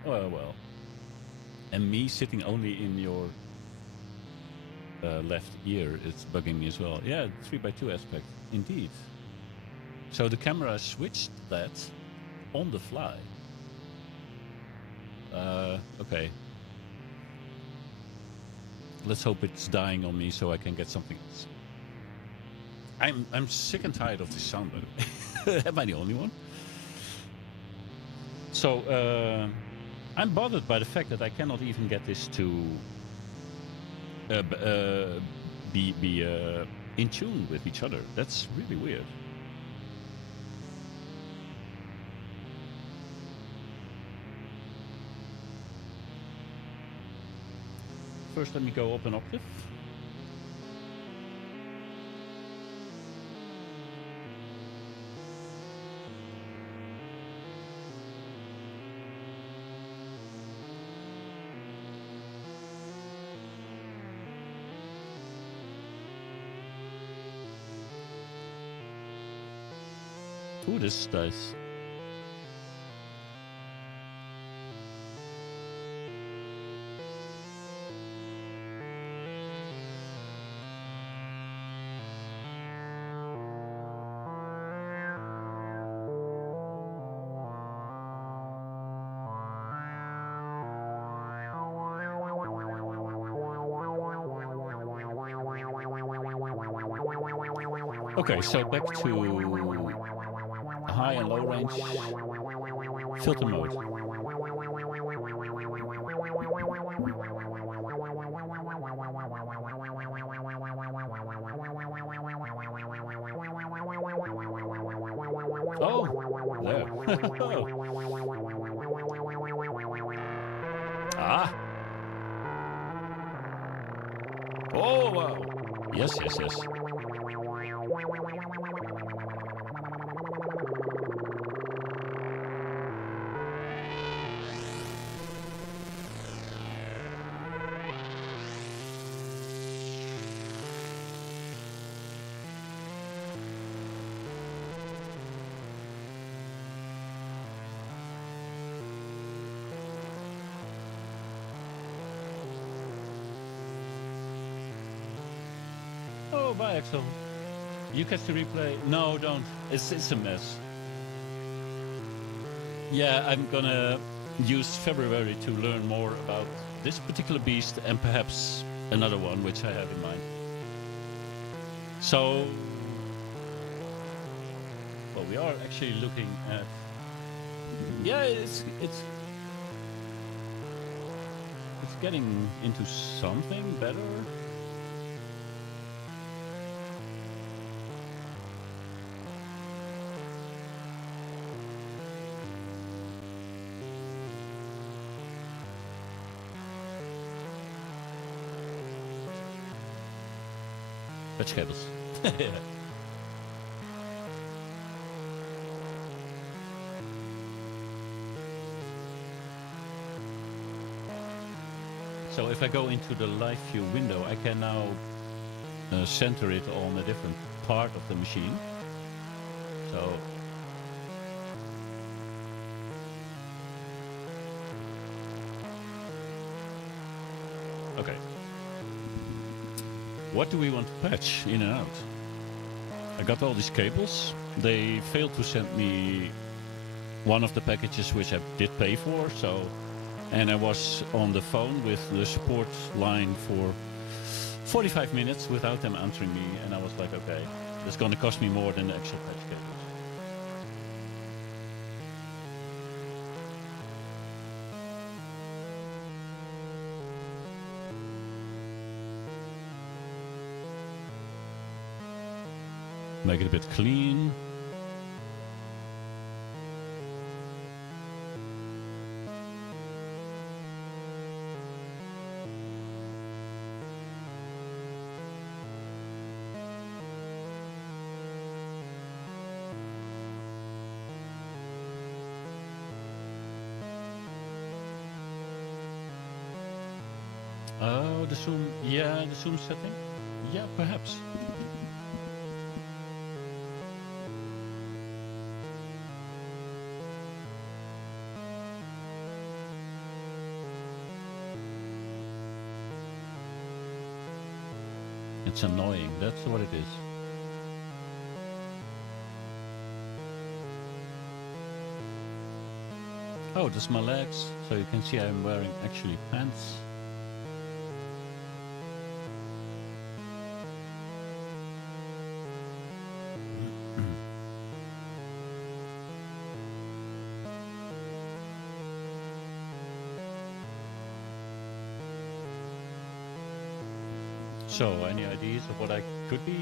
well. And me sitting only in your left ear, it's bugging me as well. Yeah, 3x2 aspect, indeed. So the camera switched that on the fly. Okay. Let's hope it's dying on me so I can get something else. I'm sick and tired of this sound, by the way. Am I the only one? So I'm bothered by the fact that I cannot even get this to be in tune with each other. That's really weird. First, let me go up an octave. Ooh, this is nice. Okay, so back to high and low range filter mode. Oh, there. Ah. Oh, wow. Yes, yes, yes. Oh, bye, Axel. You catch the replay? No, don't. It's a mess. Yeah, I'm gonna use February to learn more about this particular beast and perhaps another one which I have in mind. So, well, we are actually looking at. Yeah, it's getting into something better. Patch cables. So if I go into the live view window, I can now center it on a different part of the machine. So okay. What do we want to patch in and out? I got all these cables. They failed to send me one of the packages which I did pay for, so, and I was on the phone with the support line for 45 minutes without them answering me, and I was like, okay, it's going to cost me more than the actual patch cables. Make it a bit clean. Oh, the zoom, yeah, the zoom setting? Yeah, perhaps. It's annoying, that's what it is. Oh, that's my legs, so you can see I'm wearing actually pants. So, any ideas of what I could be?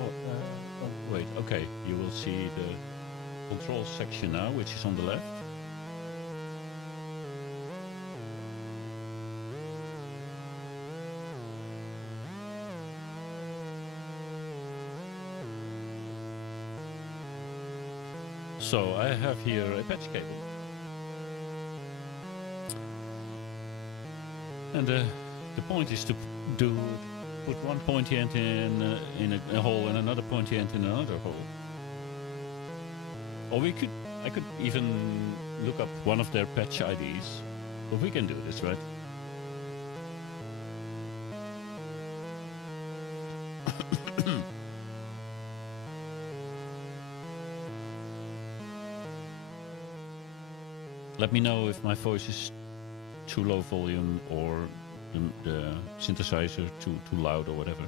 Oh, wait, okay. You will see the control section now, which is on the left. So I have here a patch cable. And the point is to put one pointy end in a hole and another pointy end in another hole. Or I could even look up one of their patch IDs. But we can do this, right? Let me know if my voice is too low volume or the synthesizer too loud or whatever.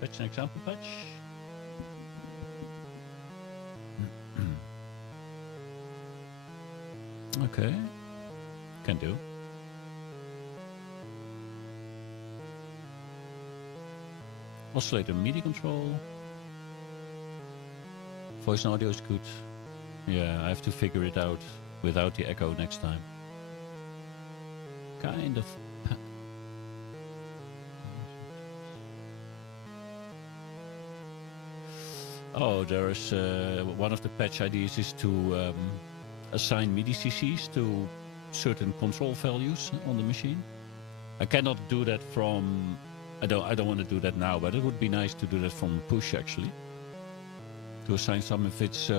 Patch an example patch. Okay, can do. Oscillator MIDI control. Voice and audio is good. Yeah, I have to figure it out without the echo next time. Kind of. Oh, there's one of the patch IDs is to assign MIDI CCs to certain control values on the machine. I cannot do that from. I don't want to do that now, but it would be nice to do that from push actually. To assign some of its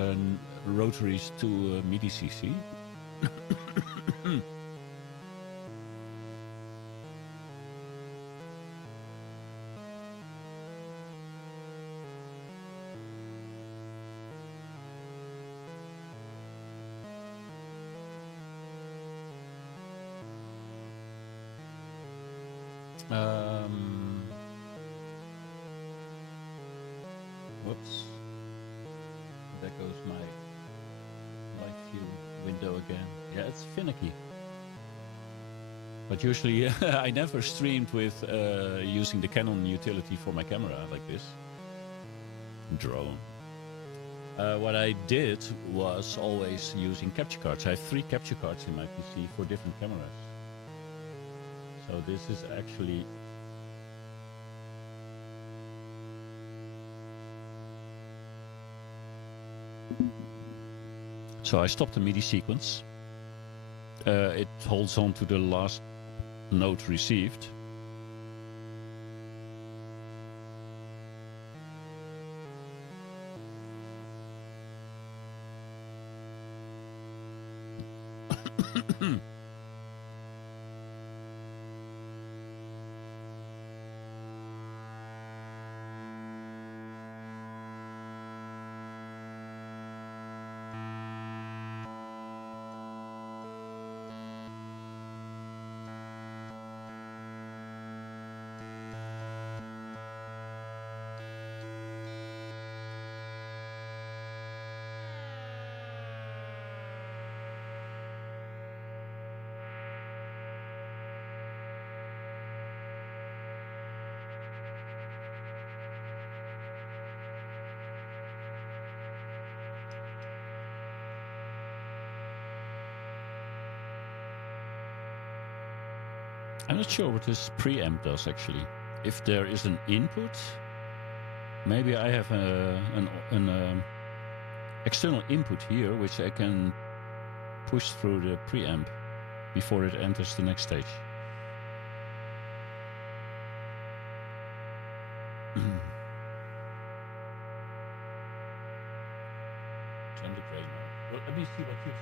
rotaries to MIDI CC. Whoops. There goes my live view window again. Yeah, it's finicky. But usually I never streamed with using the Canon utility for my camera like this. Drone. What I did was always using capture cards. I have 3 capture cards in my PC for different cameras. So this is actually... So I stopped the MIDI sequence. It holds on to the last note received. I'm not sure what this preamp does actually. If there is an input, maybe I have an external input here which I can push through the preamp before it enters the next stage. Turn the gray now. Well, let me see what you see.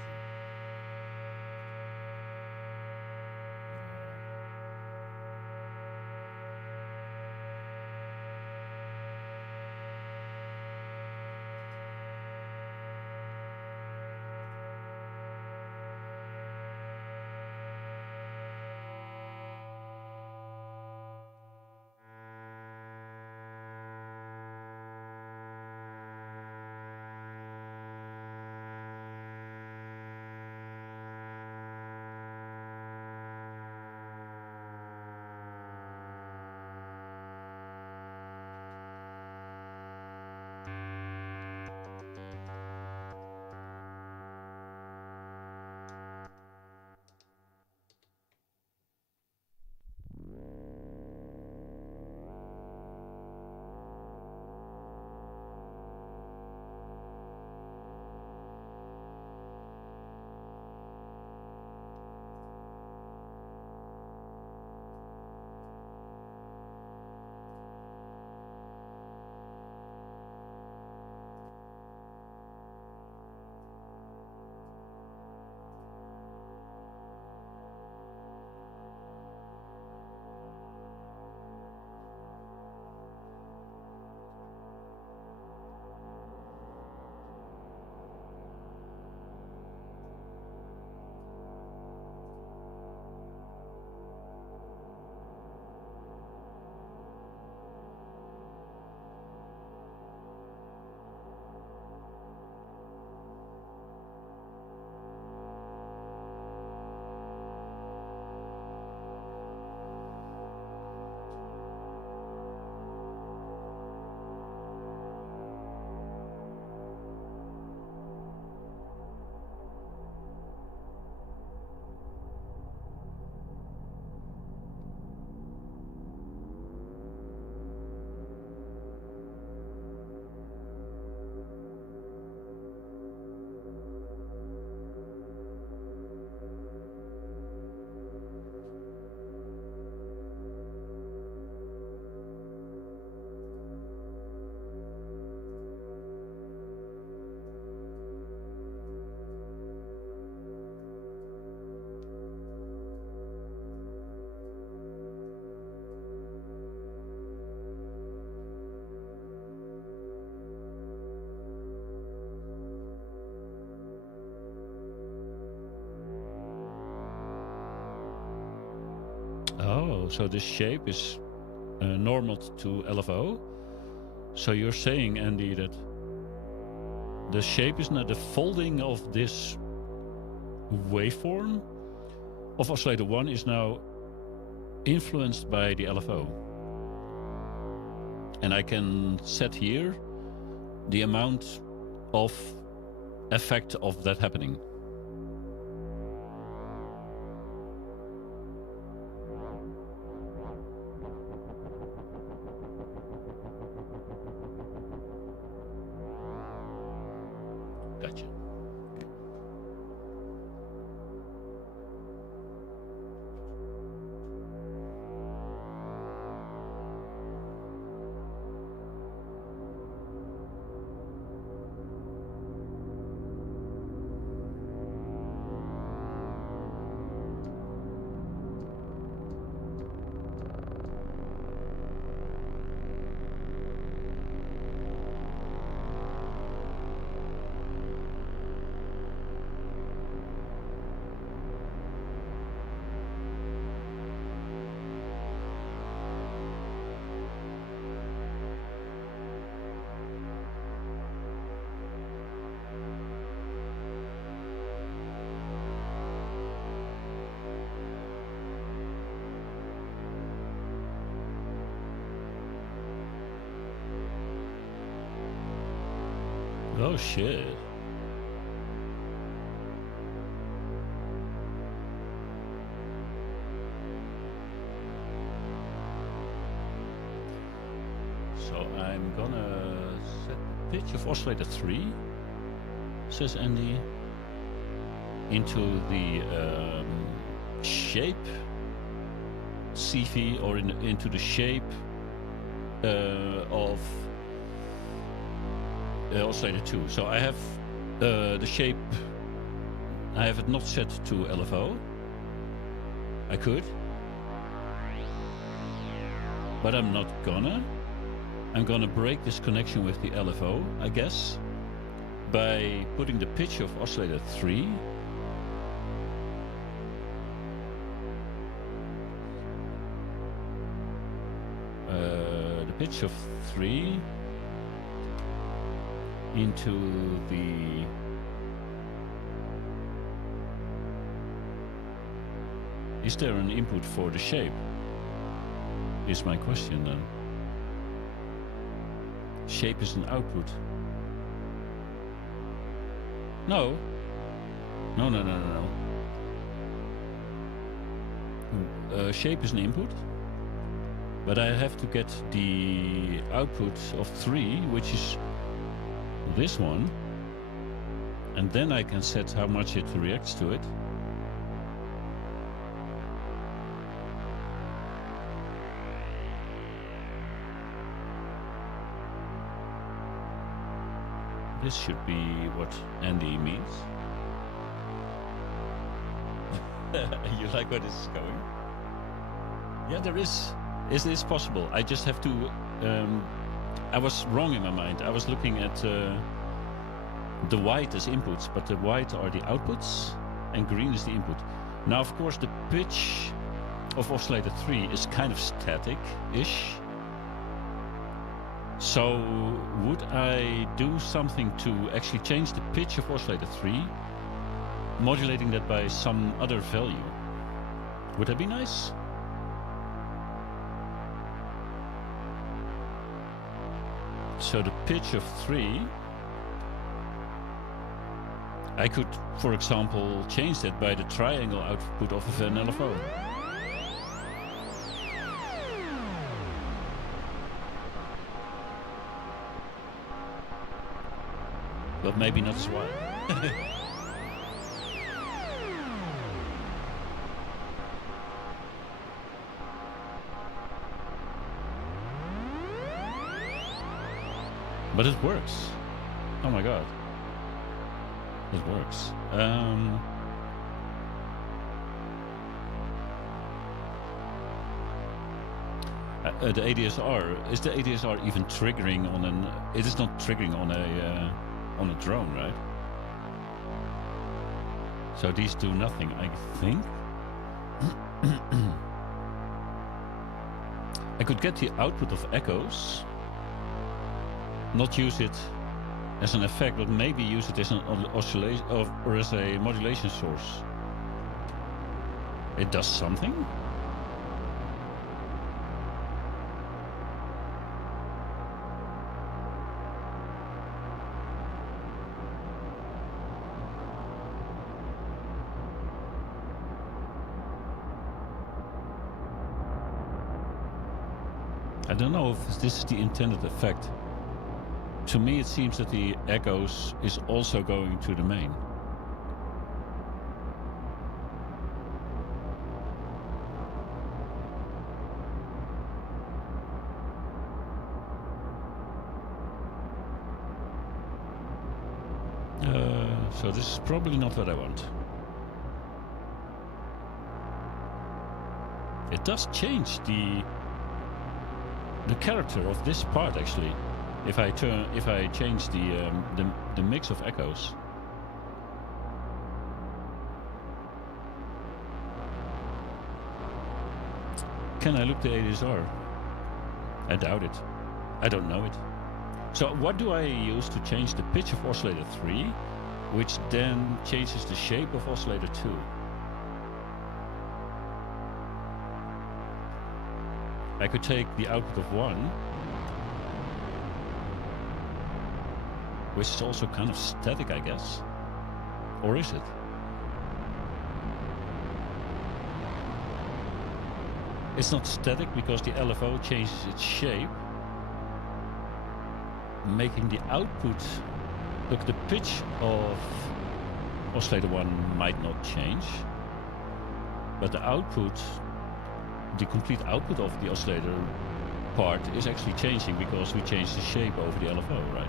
Oh, so this shape is normal to LFO. So you're saying, Andy, that the shape is not the folding of this waveform of oscillator 1 is now influenced by the LFO. And I can set here the amount of effect of that happening. Gotcha. Oh shit. So I'm gonna set the pitch of oscillator 3, says Andy, into the shape CV, or into the shape of oscillator 2. So I have the shape, I have it not set to LFO. I could, but I'm not gonna. I'm gonna break this connection with the LFO, I guess, by putting the pitch of oscillator 3 the pitch of 3 into the Is there an input for the shape? Is my question then. Shape is an output. No. No. Shape is an input, but I have to get the output of 3, which is this one, and then I can set how much it reacts to it. This should be what Andy means. You like where this is going? Yeah, there is. Is this possible? I just have to... I was wrong in my mind. I was looking at the white as inputs, but the white are the outputs and green is the input. Now, of course, the pitch of oscillator 3 is kind of static-ish. So would I do something to actually change the pitch of oscillator 3, modulating that by some other value? Would that be nice? So the pitch of 3, I could, for example, change that by the triangle output of an LFO. But maybe not as wide. But it works. Oh my god. It works. The ADSR, is the ADSR even triggering on an... It is not triggering on a drone, right? So these do nothing, I think. could get the output of echoes, not use it as an effect, but maybe use it as an oscillation or as a modulation source. It does something? I don't know if this is the intended effect. To me, it seems that the echoes is also going to the main. So this is probably not what I want. It does change the character of this part actually. If I change the mix of echoes. Can I loop the ADSR? I doubt it. I don't know it. So what do I use to change the pitch of oscillator 3, which then changes the shape of oscillator 2? I could take the output of 1, which is also kind of static, I guess. Or is it? It's not static because the LFO changes its shape, making the output... Look, the pitch of oscillator 1 might not change, but the output, the complete output of the oscillator part is actually changing because we changed the shape over the LFO, right?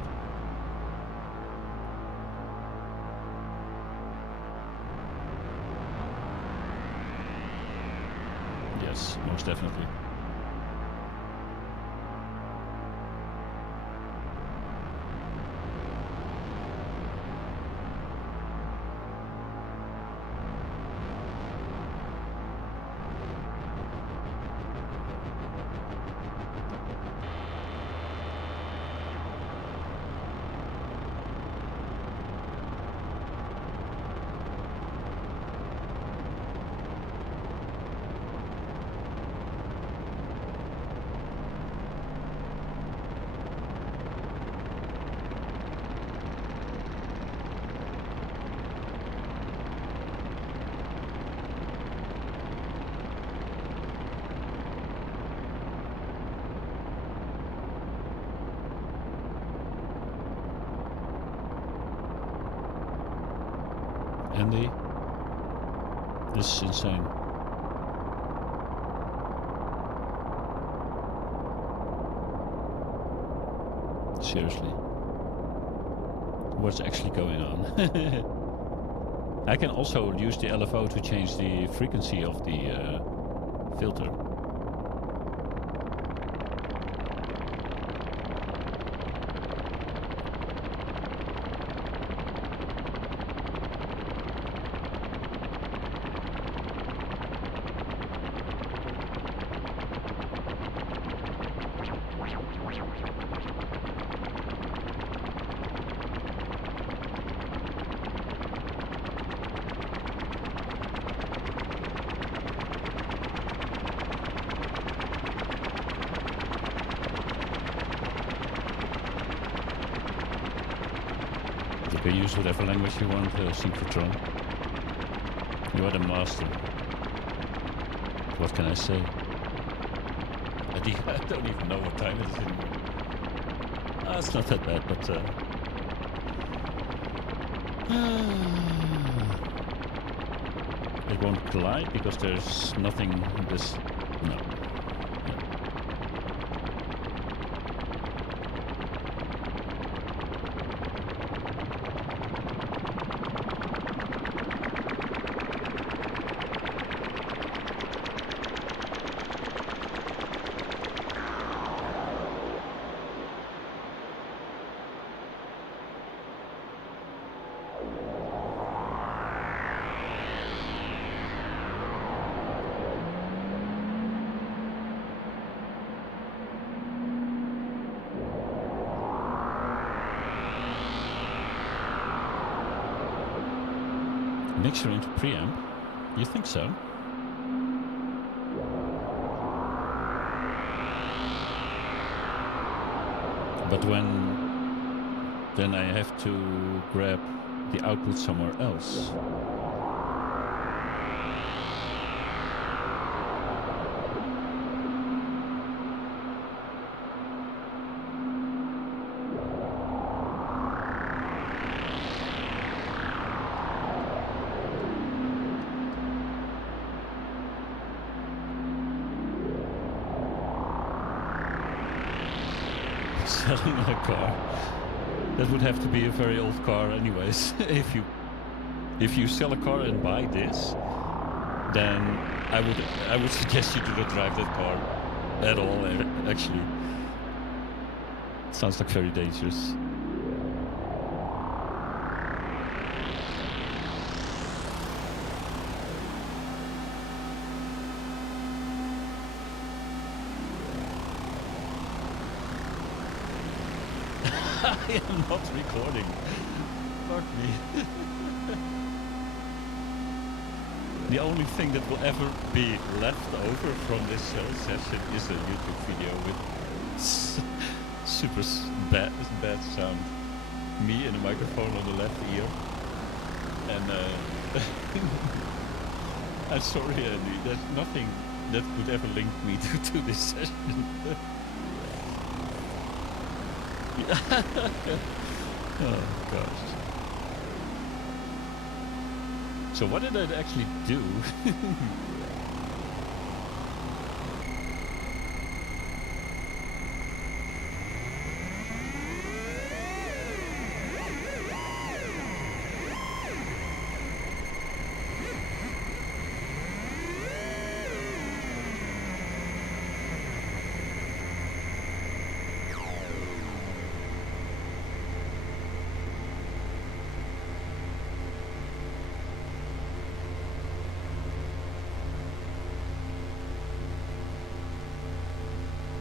Yes, most definitely. Andy, this is insane. Seriously. What's actually going on? I can also use the LFO to change the frequency of the filter. You can use whatever language you want, synchrotron. You are the master. What can I say? I don't even know what time it is anymore. It's not that bad, but... it won't collide because there's nothing... this... No. Mixer into preamp? You think so? But then I have to grab the output somewhere else. Selling a car. That would have to be a very old car anyways. if you sell a car and buy this, then I would suggest you do not drive that car at all, actually. It sounds like very dangerous. I am not recording. Fuck me. The only thing that will ever be left over from this session is a YouTube video with super bad sound. Me and a microphone on the left ear. And I'm sorry, Andy. There's nothing that could ever link me to this session. Oh gosh. So what did I actually do?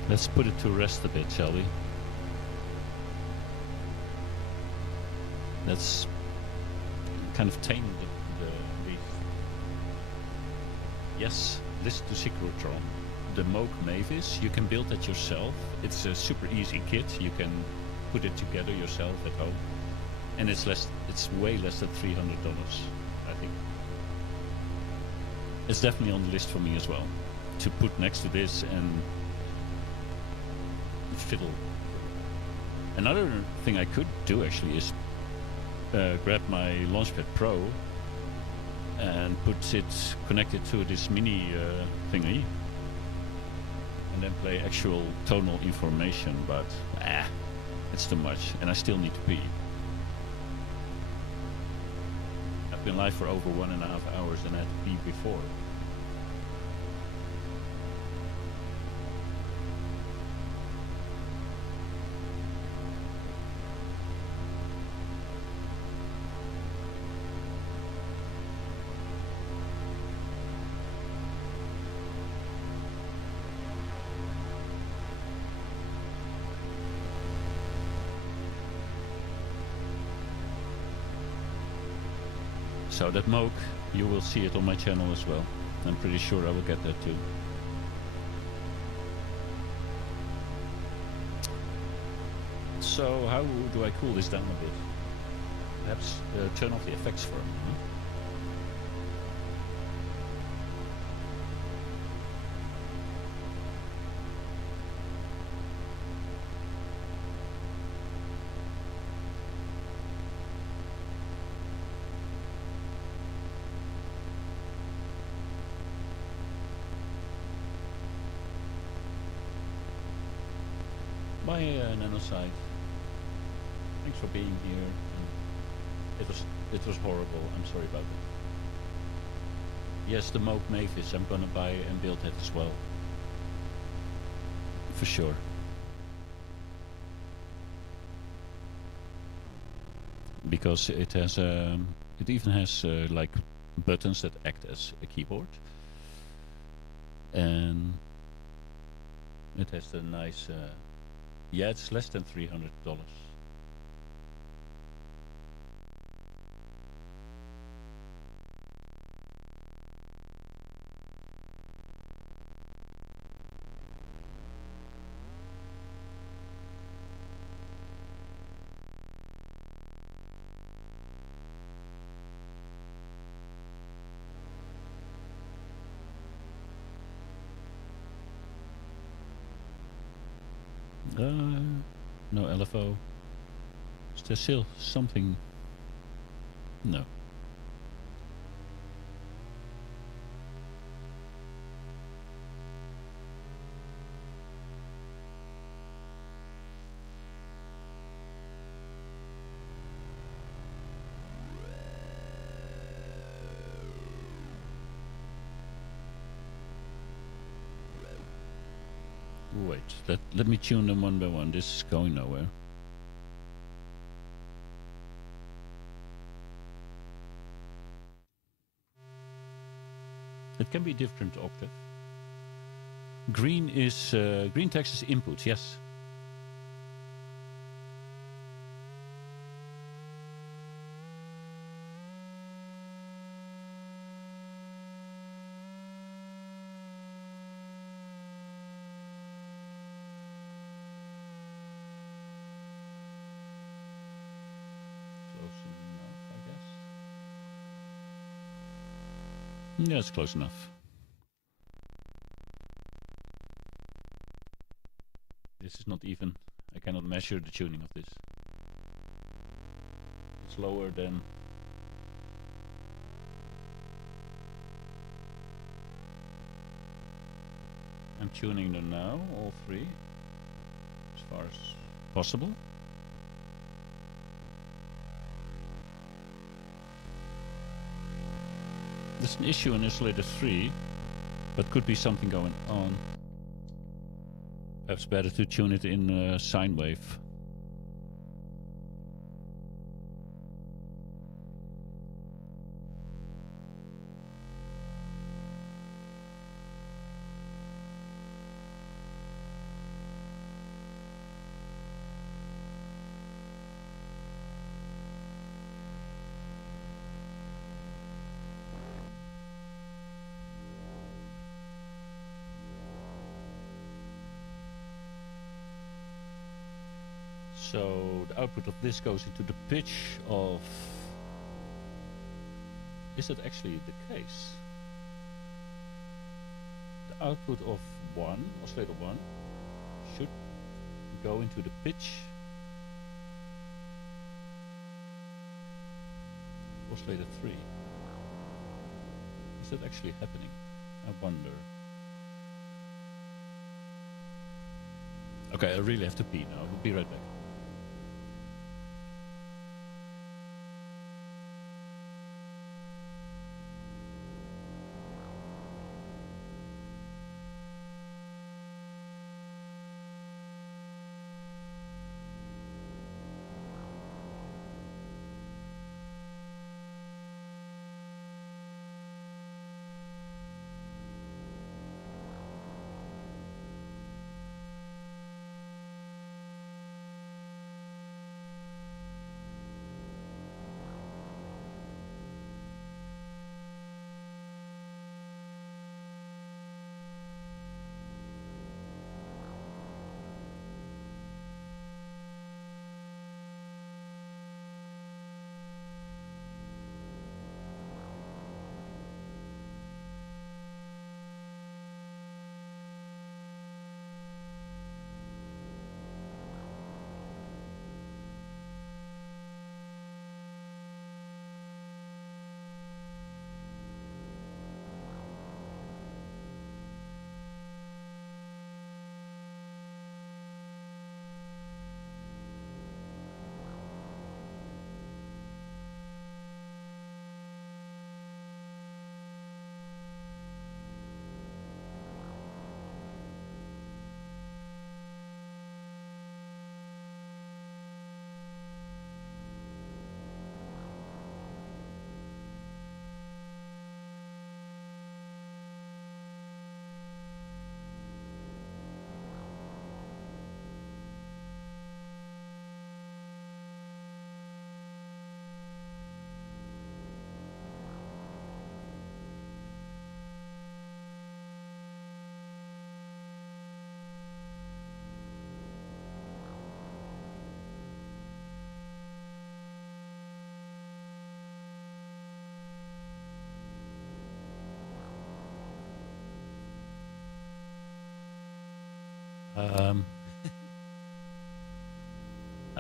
Let's put it to rest a bit, shall we? Let's kind of tame the beast. Yes, listen to Synchrotron. The Moog Mavis, you can build that yourself. It's a super easy kit. You can put it together yourself at home. And it's way less than $300, I think. It's definitely on the list for me as well. To put next to this and fiddle. Another thing I could do actually is grab my Launchpad Pro and put it connected to this mini thingy and then play actual tonal information, but it's too much and I still need to pee. I've been live for over 1.5 hours and I had to pee before. So that Moog, you will see it on my channel as well. I'm pretty sure I will get that too. So how do I cool this down a bit? Perhaps turn off the effects for a moment. Bye, Nanoside. Thanks for being here. It was horrible. I'm sorry about that. Yes, the Moog Mavis. I'm gonna buy and build that as well. For sure. Because it has it even has like buttons that act as a keyboard, and it has the nice. Yeah, it's less than $300. No LFO. Is there still something? No. Wait, let me tune them one by one. This is going nowhere. It can be different octave. Green is green text is input, yes. Yeah, it's close enough. This is not even, I cannot measure the tuning of this. It's lower than... I'm tuning them now, all three, as far as possible. There's an issue in oscillator 3, but could be something going on. Perhaps better to tune it in sine wave. So the output of this goes into the pitch of... Is that actually the case? The output of 1, oscillator 1, should go into the pitch oscillator 3. Is that actually happening? I wonder. Okay, I really have to pee now. We'll be right back.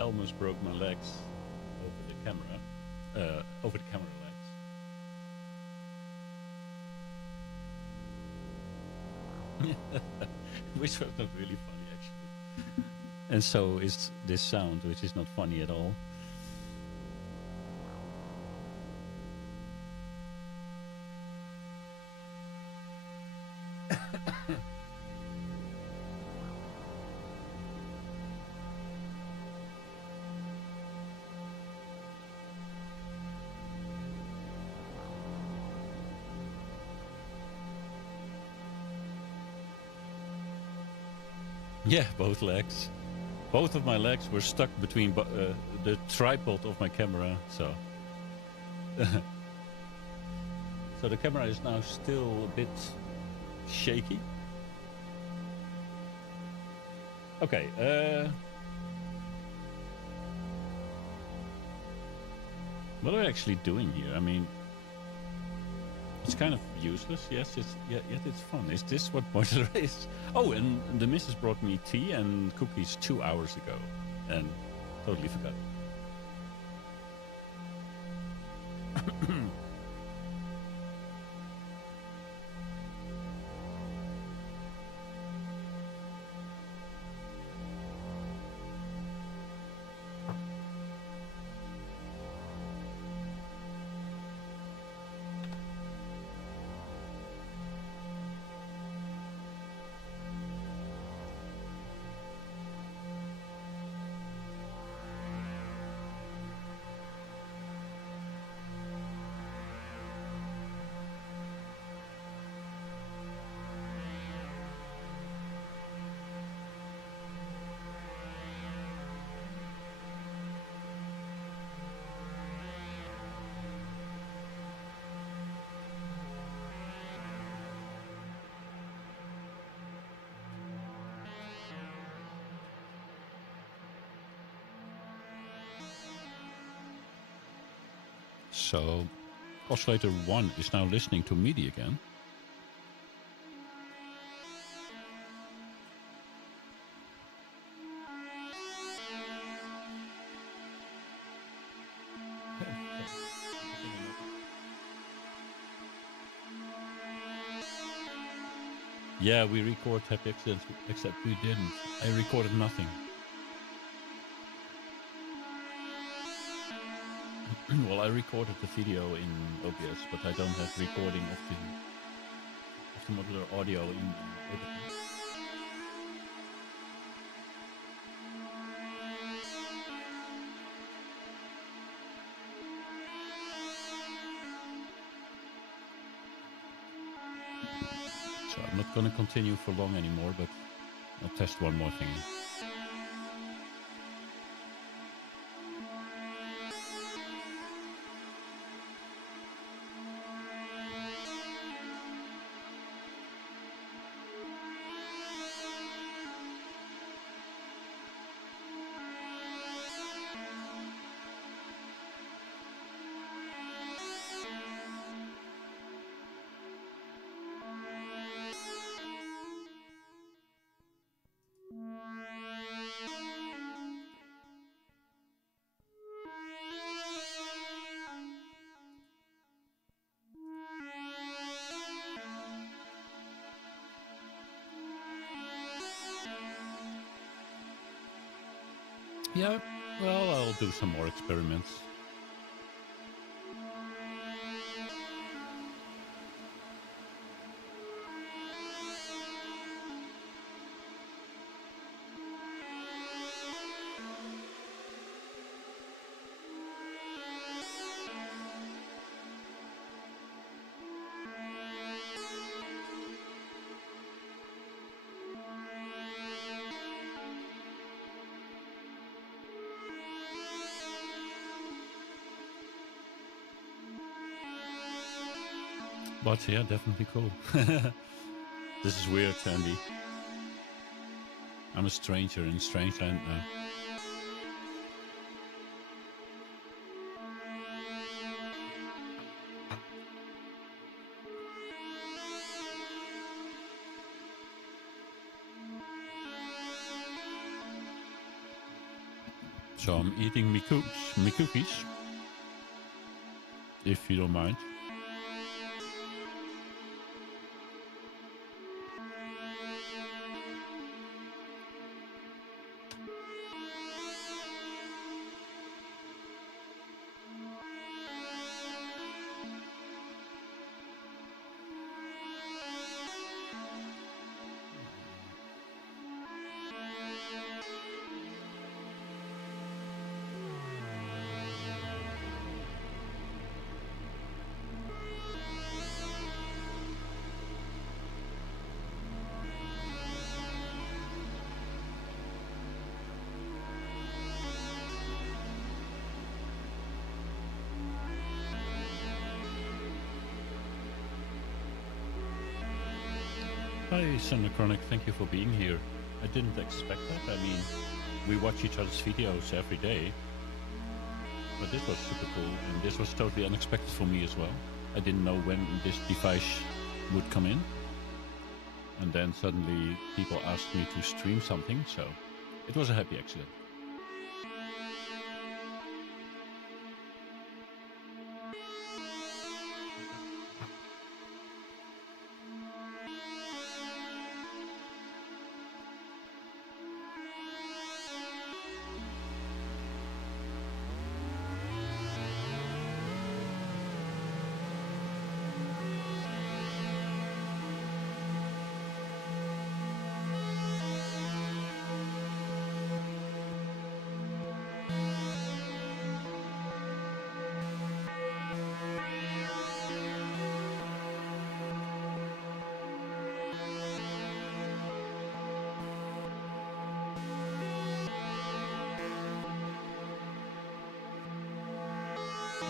almost broke my legs over the camera, over the camera legs. Which was not really funny, actually. And so is this sound, which is not funny at all. Yeah, both legs. Both of my legs were stuck between the tripod of my camera, so... So the camera is now still a bit shaky. Okay, what are we actually doing here? I mean, it's kind of useless, yes, yet it's fun. Is this what modular is? Oh, and the missus brought me tea and cookies 2 hours ago, and totally forgot. So, Oscillator 1 is now listening to MIDI again. Yeah, we record happy accidents, except we didn't. I recorded nothing. Well, I recorded the video in OBS, but I don't have recording of the modular audio in Ableton. So I'm not going to continue for long anymore, but I'll test one more thing. Yeah, well, I'll do some more experiments. But yeah, definitely cool. This is weird, Andy. I'm a stranger in strange land now. So I'm eating me cookies, if you don't mind. Hi, Sonochronic, thank you for being here. I didn't expect that. I mean, we watch each other's videos every day, but this was super cool, and this was totally unexpected for me as well. I didn't know when this device would come in, and then suddenly people asked me to stream something, so it was a happy accident.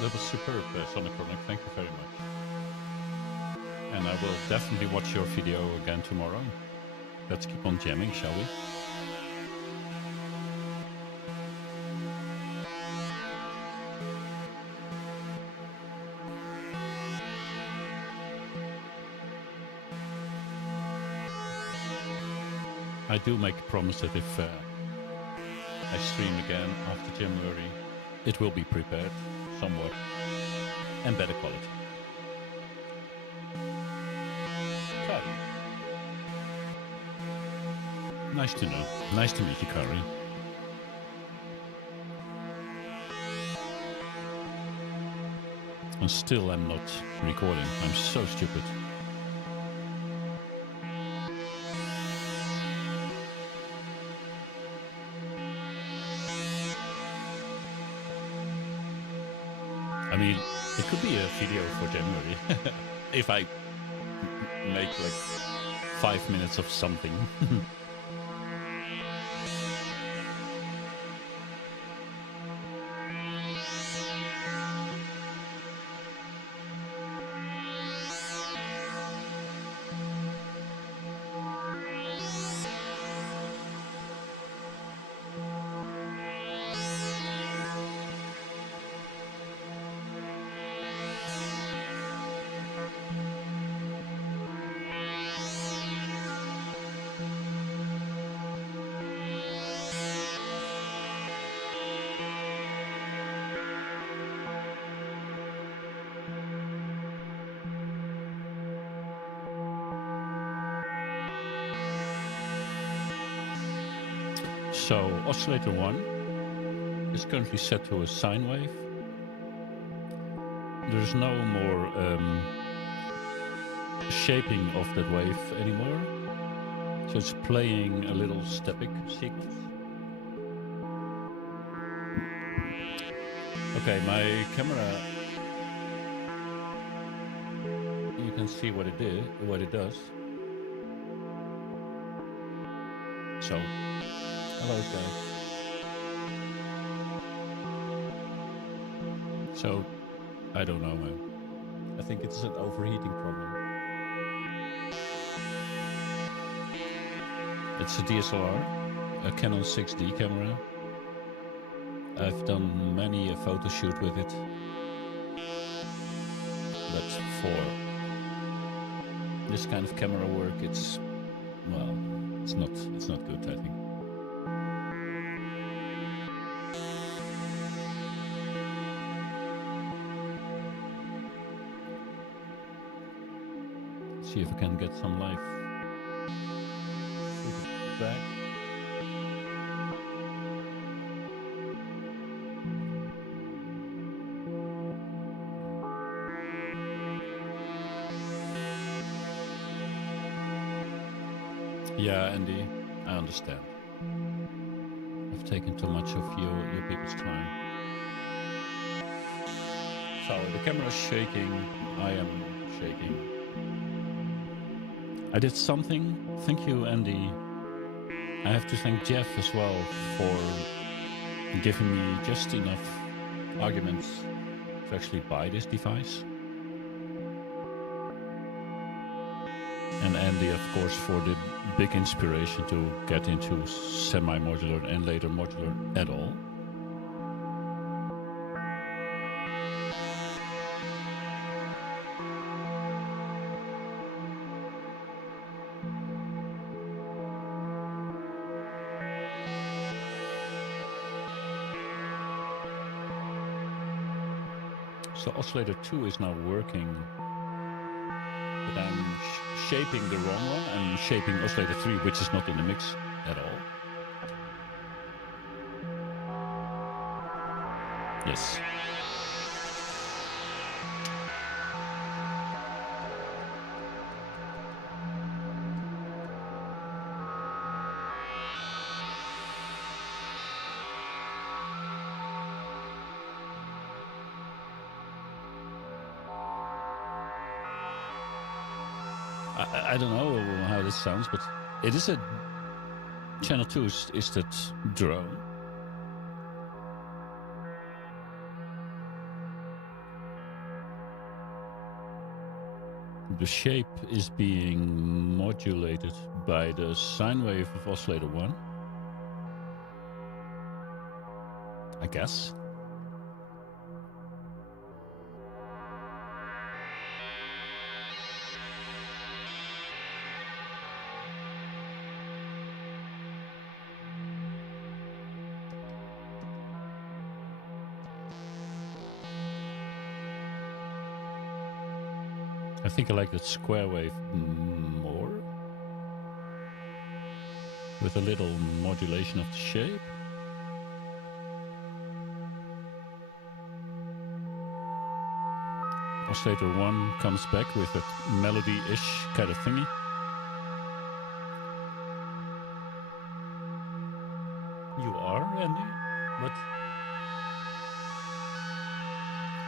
That was superb, Sonochronic, thank you very much. And I will definitely watch your video again tomorrow. Let's keep on jamming, shall we? I do make a promise that if I stream again after January, it will be prepared somewhat and better quality. Kari. Nice to know. Nice to meet you, Kari. And still I'm not recording. I'm so stupid. I mean, it could be a video for January if I make like 5 minutes of something. So, oscillator 1 is currently set to a sine wave. There's no more shaping of that wave anymore. So it's playing a little stepping sequence. Okay, my camera, you can see what it does. So, hello guys. So, I don't know, man. I think it's an overheating problem. It's a DSLR, a Canon 6D camera. I've done many a photo shoot with it. But for this kind of camera work, it's, well, it's not good, I think. See if I can get some live footage back. Yeah, Andy, I understand. I've taken too much of your people's time. So the camera's shaking. I am shaking. I did something. Thank you, Andy. I have to thank Jeff as well for giving me just enough arguments to actually buy this device. And Andy, of course, for the big inspiration to get into semi-modular and later modular at all. So oscillator 2 is now working, but I'm shaping the wrong one. I'm shaping oscillator 3, which is not in the mix at all. Yes. I don't know how this sounds, but it is a channel 2 is that drone. The shape is being modulated by the sine wave of oscillator 1, I guess. I think I like that square wave more, with a little modulation of the shape. Oscillator 1 comes back with a melody-ish kind of thingy. You are, Andy? But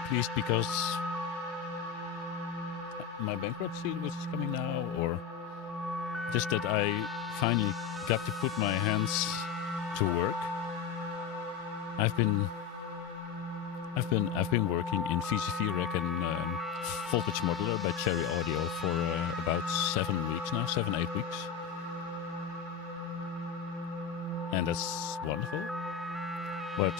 please, because my bankruptcy, which is coming now, or just that I finally got to put my hands to work. I've been working in VCV Rec and voltage modular by Cherry Audio for about 7 weeks now, 7-8 weeks, and that's wonderful. But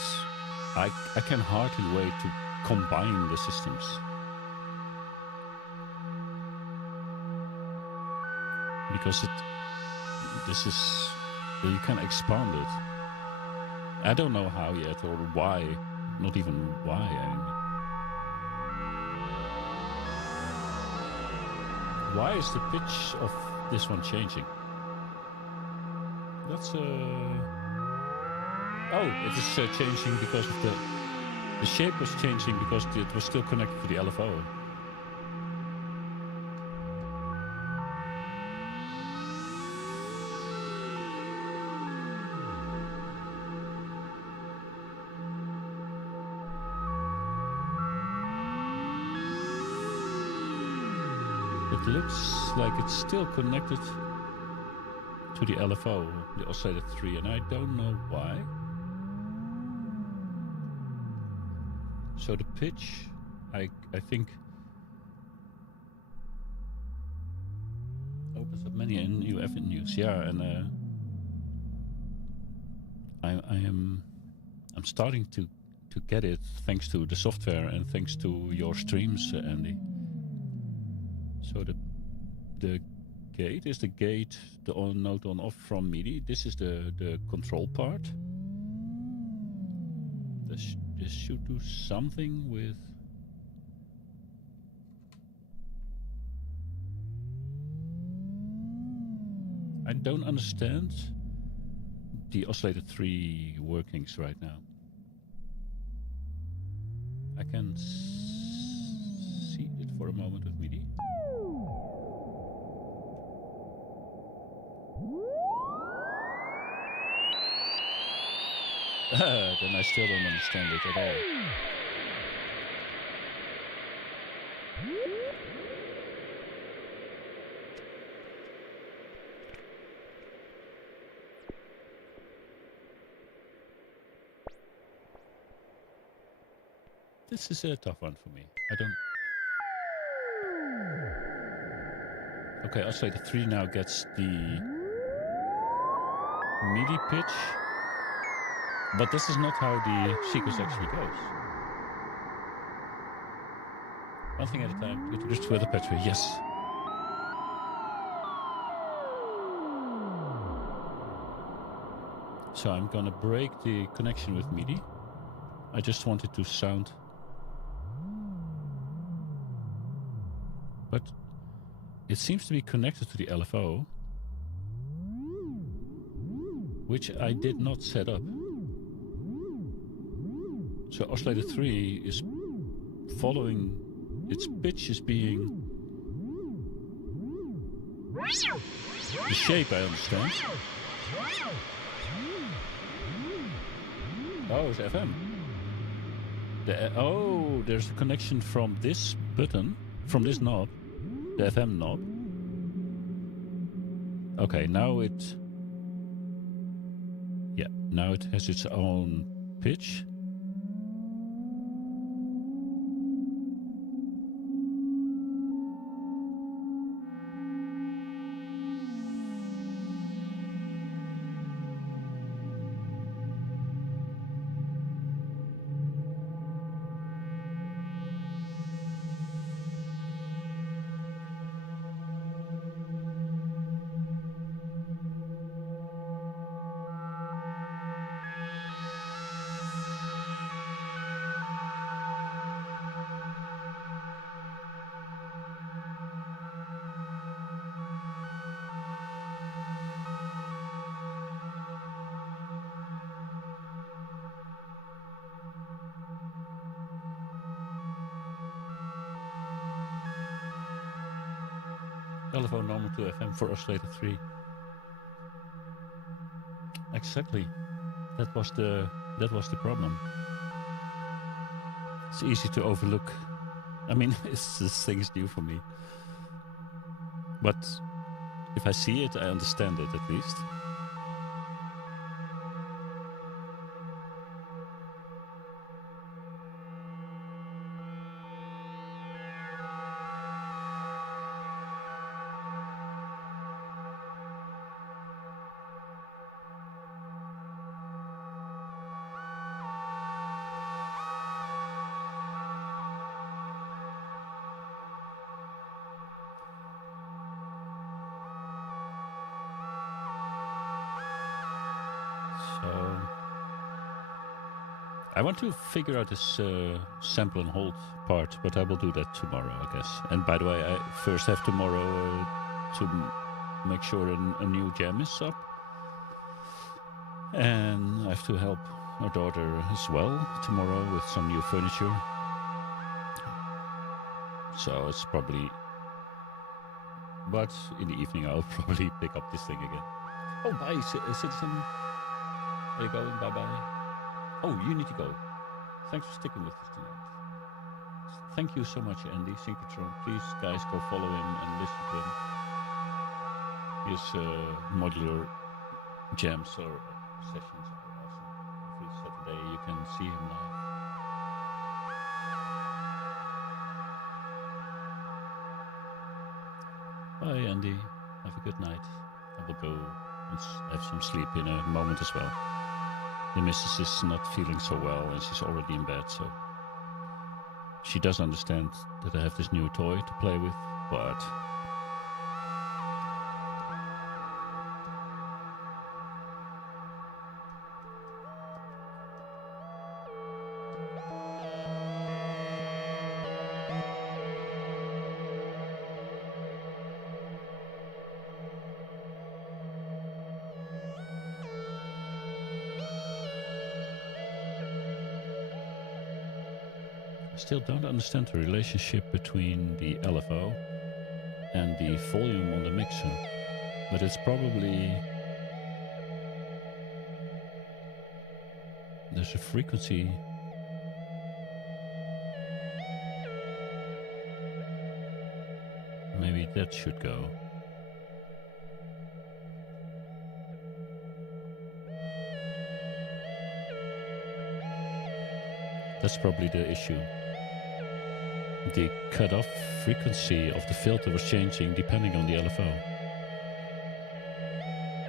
I can hardly wait to combine the systems. Because you can expand it. I don't know how yet or why, not even why. Why is the pitch of this one changing? That's oh, it is changing because of the shape was changing because it was still connected to the LFO. It looks like it's still connected to the LFO, the oscillator 3, and I don't know why. So the pitch, I think, opens up many new avenues. Yeah, and I'm starting to get it thanks to the software and thanks to your streams, Andy. So the gate is the gate, the on note on off from MIDI. This is the control part. This should do something with I don't understand the oscillator 3 workings right now. I can see it for a moment with MIDI. Then I still don't understand it at all. This is a tough one for me. I don't... Okay, oscillator 3 now gets the MIDI pitch. But this is not how the sequence actually goes. One thing at a time. Get to this further pathway. Yes. So I'm gonna break the connection with MIDI. I just want it to sound. But it seems to be connected to the LFO, which I did not set up. So oscillator 3 is following, its pitch is being... The shape I understand. Oh, it's FM. Oh, there's a connection from this button, from this knob, the FM knob. Okay, now it... Yeah, now it has its own pitch. Telephone normal to FM for oscillator 3. Exactly. That was the problem. It's easy to overlook. I mean, this thing is new for me. But if I see it, I understand it at least. I want to figure out this sample and hold part, but I will do that tomorrow, I guess. And by the way, I first have tomorrow to make sure a new jam is up. And I have to help our daughter as well tomorrow with some new furniture. So it's probably... But in the evening I'll probably pick up this thing again. Oh, bye, citizen. Are you going? Bye-bye. Oh, you need to go. Thanks for sticking with us tonight. Thank you so much, Andy, Synchrotron. Please, guys, go follow him and listen to him. His modular jams or sessions are awesome. Every Saturday you can see him live. Bye, Andy. Have a good night. I will go and have some sleep in a moment as well. The missus is not feeling so well and she's already in bed, so she does understand that I have this new toy to play with, but Still don't understand the relationship between the LFO and the volume on the mixer, but it's probably there's a frequency. Maybe that should go. That's probably the issue. The cutoff frequency of the filter was changing depending on the LFO.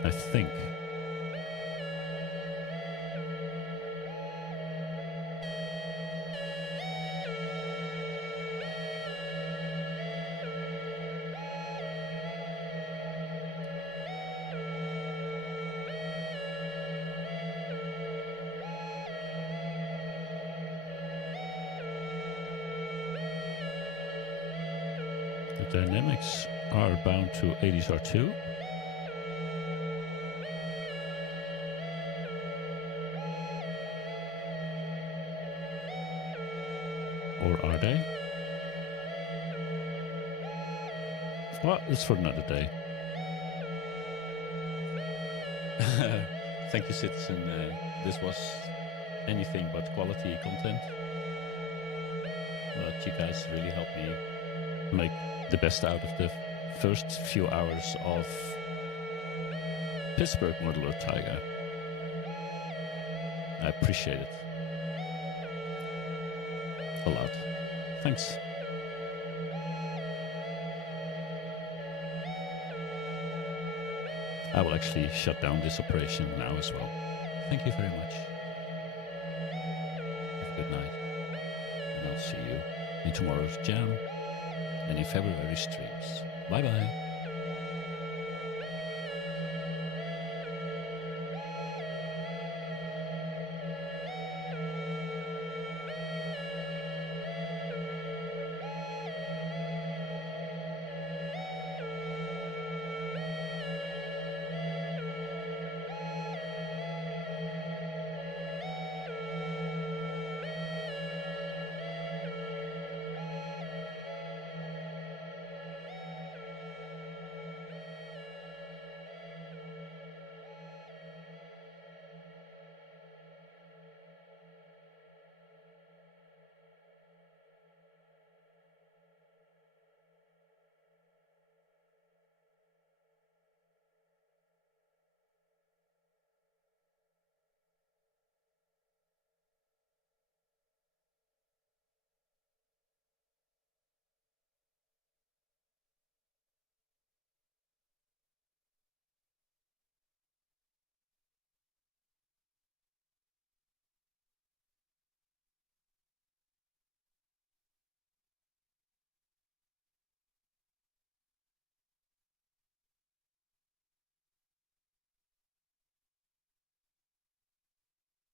I think. The dynamics are bound to 80s R2. Or are they? Well, it's for another day. Thank you, Citizen. This was anything but quality content. But you guys really helped me make the best out of the first few hours of Pittsburgh modular Taiga. I appreciate it a lot. Thanks. I will actually shut down this operation now as well. Thank you very much. Have a good night. And I'll see you in tomorrow's jam and in February streams. Bye bye.